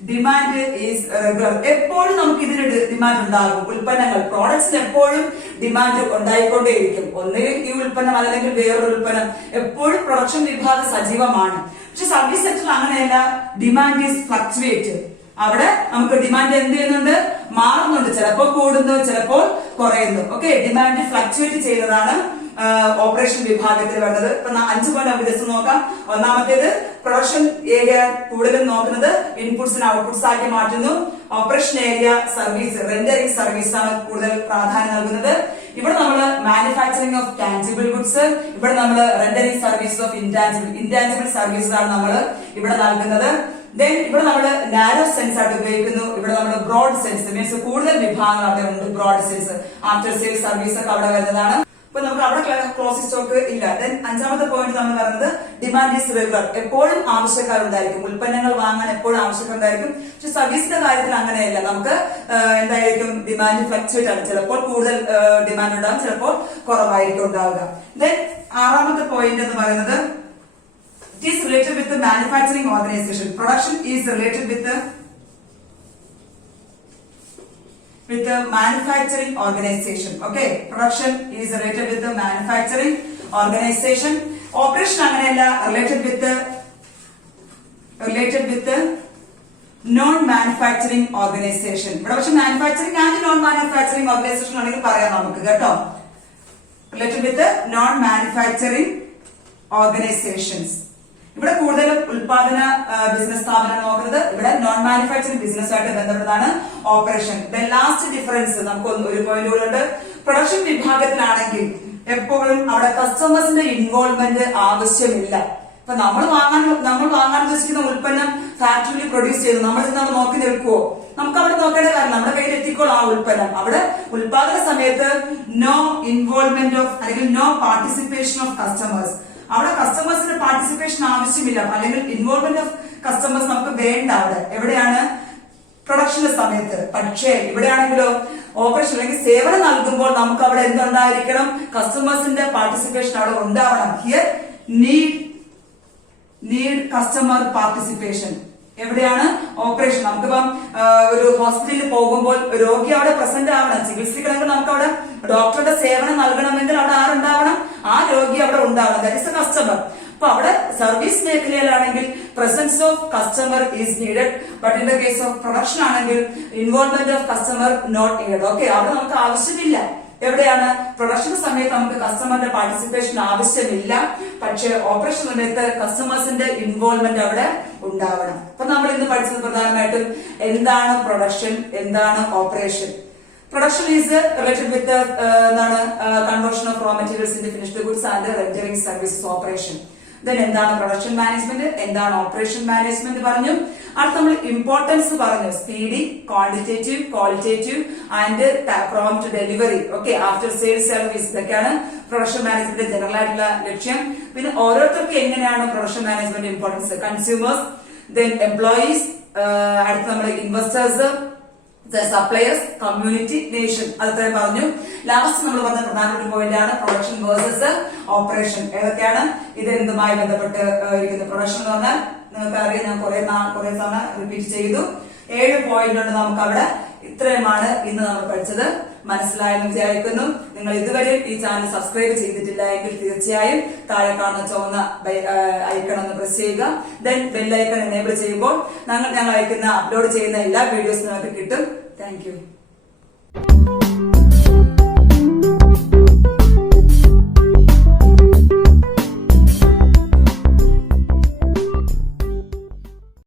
Demand is regular. എപ്പോഴും നമുക്ക് ഇതിന് ഡിമാൻഡ് ഉണ്ടാകും. ഉൽപ്പന്നങ്ങൾ പ്രോഡക്ട്സിന് എപ്പോഴും ഡിമാൻഡ് ഉണ്ടായിക്കൊണ്ടേയിരിക്കും. ഒന്നുകിൽ ഈ ഉൽപ്പന്നം അല്ലെങ്കിൽ വേറൊരു ഉൽപ്പന്നം, എപ്പോഴും പ്രൊഡക്ഷൻ വിഭാഗം സജീവമാണ്. പക്ഷെ സർവീസ് സെക്ടറിൽ അങ്ങനെയല്ല. Demand is fluctuate. അവിടെ നമുക്ക് ഡിമാൻഡ് എന്ത് ചെയ്യുന്നുണ്ട്, മാറുന്നുണ്ട്. ചിലപ്പോൾ കൂടുന്നു, ചിലപ്പോൾ കുറയുന്നു. ഓക്കെ, ഡിമാൻഡ് ഫ്ലക്ച്വേറ്റ് ചെയ്യുന്നതാണ് ഓപ്പറേഷൻ വിഭാഗത്തിൽ വരുന്നത്. ഇപ്പൊ 5 പോയിന്റ് നമുക്ക് ജസ്റ്റ് നോക്കാം. ഒന്നാമത്തേത് പ്രൊഡക്ഷൻ ഏരിയ കൂടുതലും നോക്കുന്നത് ഇൻപുട്സിന് ഔട്ട്പുട്സ് ആക്കി മാറ്റുന്നു. Operation area service, rendering service ആണ് കൂടുതൽ പ്രാധാന്യം നൽകുന്നത്. ഇവിടെ നമ്മൾ മാനുഫാക്ചറിംഗ് ഓഫ് ടാൻജിബിൾ ഗുഡ്സ്, ഇവിടെ നമ്മൾ rendering service of intangible service ആണ് നമ്മൾ ഇവിടെ നൽകുന്നത്. ദെൻ ഇവിടെ നമ്മൾ നാരോ സെൻസ് ആയിട്ട് ഉപയോഗിക്കുന്നു. ഇവിടെ നമ്മൾ ബ്രോഡ് സെൻസ് മീൻസ് കൂടുതൽ വിഭാഗങ്ങൾ അവിടെ ഉണ്ട്. Broad sense after sale service ഒക്കെ അവിടെ വരുന്നതാണ്. അപ്പൊ നമുക്ക് അവിടെ ക്ലോസിംഗ് സ്റ്റോക്ക് ഇല്ല. ദെൻ അഞ്ചാമത്തെ പോയിന്റ് നമ്മൾ പറയുന്നത് ഡിമാൻഡ് ഈസ് റെഗുലർ. എപ്പോഴും ആവശ്യക്കാരുണ്ടായിരിക്കും. ഉൽപ്പന്നങ്ങൾ വാങ്ങാൻ എപ്പോഴും ആവശ്യക്കാരുണ്ടായിരിക്കും. പക്ഷെ സർവീസിന്റെ കാര്യത്തിൽ അങ്ങനെയല്ല. നമുക്ക് എന്തായിരിക്കും, ഡിമാൻഡ് ഫ്ലക്ച്വേറ്റ് ആണ്. ചിലപ്പോൾ കൂടുതൽ ഡിമാൻഡ് ഉണ്ടാകും, ചിലപ്പോൾ കുറവായിരിക്കും ഉണ്ടാവുക. ദെൻ ആറാമത്തെ പോയിന്റ് എന്ന് പറയുന്നത് it is related with the manufacturing organization. Production is related with the manufacturing organization. Okay, production is related with the manufacturing organization. Operation അങ്ങനെയല്ല, related with the non-manufacturing organization. ഇവിടെ പക്ഷെ manufacturing and non-manufacturing organization ആണെങ്കിൽ പറയാം നമുക്ക് കേട്ടോ. Related with the non-manufacturing organizations. ഇവിടെ കൂടുതലും ഉൽപാദന ബിസിനസ് സ്ഥാപനം നോക്കുന്നത്. ഇവിടെ നോൺ മാനുഫാക്ചറിംഗ് ബിസിനസ്സുമായിട്ട് ബന്ധപ്പെട്ടതാണ് ഓപ്പറേഷൻ. ലാസ്റ്റ് ഡിഫറൻസ് നമുക്ക് ഒരു പോയിന്റ് കൂടെ ഉണ്ട്. പ്രൊഡക്ഷൻ വിഭാഗത്തിലാണെങ്കിൽ എപ്പോഴും അവിടെ കസ്റ്റമേഴ്സിന്റെ ഇൻവോൾവ്മെന്റ് ആവശ്യമില്ല. ഇപ്പൊ നമ്മൾ വാങ്ങാൻ ഉദ്ദേശിക്കുന്ന ഉൽപ്പന്നം ഫാക്ടറിയിൽ പ്രൊഡ്യൂസ് ചെയ്തു, നമ്മൾ നമ്മൾ നോക്കി നിൽക്കുവോ? നമുക്ക് അവിടെ നോക്കേണ്ട കാര്യം നമ്മുടെ കയ്യിൽ എത്തിക്കോളും ആ ഉൽപ്പന്നം. അവിടെ ഉൽപാദന സമയത്ത് നോ ഇൻവോൾവ്മെന്റ് ഓഫ് അല്ലെങ്കിൽ നോ പാർട്ടിസിപ്പേഷൻ ഓഫ് കസ്റ്റമേഴ്സ്. അവിടെ കസ്റ്റമേഴ്സിന്റെ പാർട്ടിസിപ്പേഷൻ ആവശ്യമില്ല, അല്ലെങ്കിൽ ഇൻവോൾവ്മെന്റ് ഓഫ് കസ്റ്റമേഴ്സ് നമുക്ക് വേണ്ട. അവിടെ എവിടെയാണ്, പ്രൊഡക്ഷന്റെ സമയത്ത്. പക്ഷേ ഇവിടെയാണെങ്കിലോ ഓപ്പറേഷൻ അല്ലെങ്കിൽ സേവനം നൽകുമ്പോൾ നമുക്ക് അവിടെ എന്തുണ്ടായിരിക്കണം, കസ്റ്റമേഴ്സിന്റെ പാർട്ടിസിപ്പേഷൻ അവിടെ ഉണ്ടാവണം. Here need customer participation. എവിടെയാണ്, ഓപ്പറേഷൻ. നമുക്കിപ്പം ഒരു ഹോസ്പിറ്റലിൽ പോകുമ്പോൾ രോഗി അവിടെ പ്രസന്റ് ആവണം. ചികിത്സിക്കണമെങ്കിൽ നമുക്ക് അവിടെ ഡോക്ടറുടെ സേവനം നൽകണമെങ്കിൽ അവിടെ ആരുണ്ടാവണം, ആ രോഗി അവിടെ ഉണ്ടാവണം. That is a customer. അപ്പൊ അവിടെ സർവീസ് മേഖലയിലാണെങ്കിൽ presence of customer is needed. But in the case of production ആണെങ്കിൽ involvement of customer not needed. Okay, അവിടെ നമുക്ക് ആവശ്യമില്ല. എവിടെയാണ്, പ്രൊഡക്ഷൻ സമയത്ത് നമുക്ക് കസ്റ്റമറിന്റെ പാർട്ടിസിപ്പേഷൻ ആവശ്യമില്ല. പക്ഷെ ഓപ്പറേഷൻ സമയത്ത് കസ്റ്റമേഴ്സിന്റെ ഇൻവോൾവ്മെന്റ് അവിടെ ഉണ്ടാവണം. അപ്പൊ നമ്മൾ ഇന്ന് പഠിച്ചത് പ്രധാനമായിട്ടും എന്താണ് പ്രൊഡക്ഷൻ, എന്താണ് operation. Production is related with conversion of raw materials in finished goods and rendering services operation. Then എന്താണ് പ്രൊഡക്ഷൻ മാനേജ്മെന്റ്, എന്താണ് ഓപ്പറേഷൻ മാനേജ്മെന്റ് പറഞ്ഞു. അടുത്ത നമ്മൾ ഇമ്പോർട്ടൻസ് പറഞ്ഞു. Speedy, quantitative, qualitative and prompt delivery. Okay, after sale service. ഇതൊക്കെയാണ് production management general ആയിട്ടുള്ള ലക്ഷ്യം. പിന്നെ ഓരോരുത്തർക്കും എങ്ങനെയാണ് production management importance. Consumers, then employees, അടുത്ത നമ്മൾ ഇൻവെസ്റ്റേഴ്സ്, സപ്ലയേഴ്സ്, കമ്മ്യൂണിറ്റി, നേഷൻ. അത്രയും പറഞ്ഞു. ലാസ്റ്റ് നമ്മൾ പറഞ്ഞ പ്രധാനപ്പെട്ട പോയിന്റ് ആണ് പ്രൊഡക്ഷൻ വേഴ്സസ് ഓപ്പറേഷൻ. ഏതൊക്കെയാണ് ഇത് എന്തുമായി ബന്ധപ്പെട്ട് ഇരിക്കുന്നത്. പ്രൊഡക്ഷൻ എന്ന് പറഞ്ഞാൽ നിങ്ങൾക്ക് അറിയാം, ഞാൻ കുറെ തവണ റിപ്പീറ്റ് ചെയ്തു. 7 പോയിന്റ് ഉണ്ട് നമുക്ക് അവിടെ. ഇത്രയുമാണ് ഇന്ന് നമ്മൾ പഠിച്ചത്. മനസ്സിലായെന്ന് വിചാരിക്കുന്നു. നിങ്ങൾ ഇതുവരെ ഈ ചാനൽ സബ്സ്ക്രൈബ് ചെയ്തിട്ടില്ല എങ്കിൽ തീർച്ചയായും താഴെ കാണുന്ന ചുവന്ന ഐക്കൺ ഒന്ന് പ്രസ് ചെയ്യുക. ദെൻ ബെൽ ഐക്കൺ എനേബിൾ ചെയ്യുമ്പോൾ ഞങ്ങൾ അയക്കുന്ന അപ്ലോഡ് ചെയ്യുന്ന എല്ലാ വീഡിയോസും നിങ്ങൾക്ക് കിട്ടും. Thank you.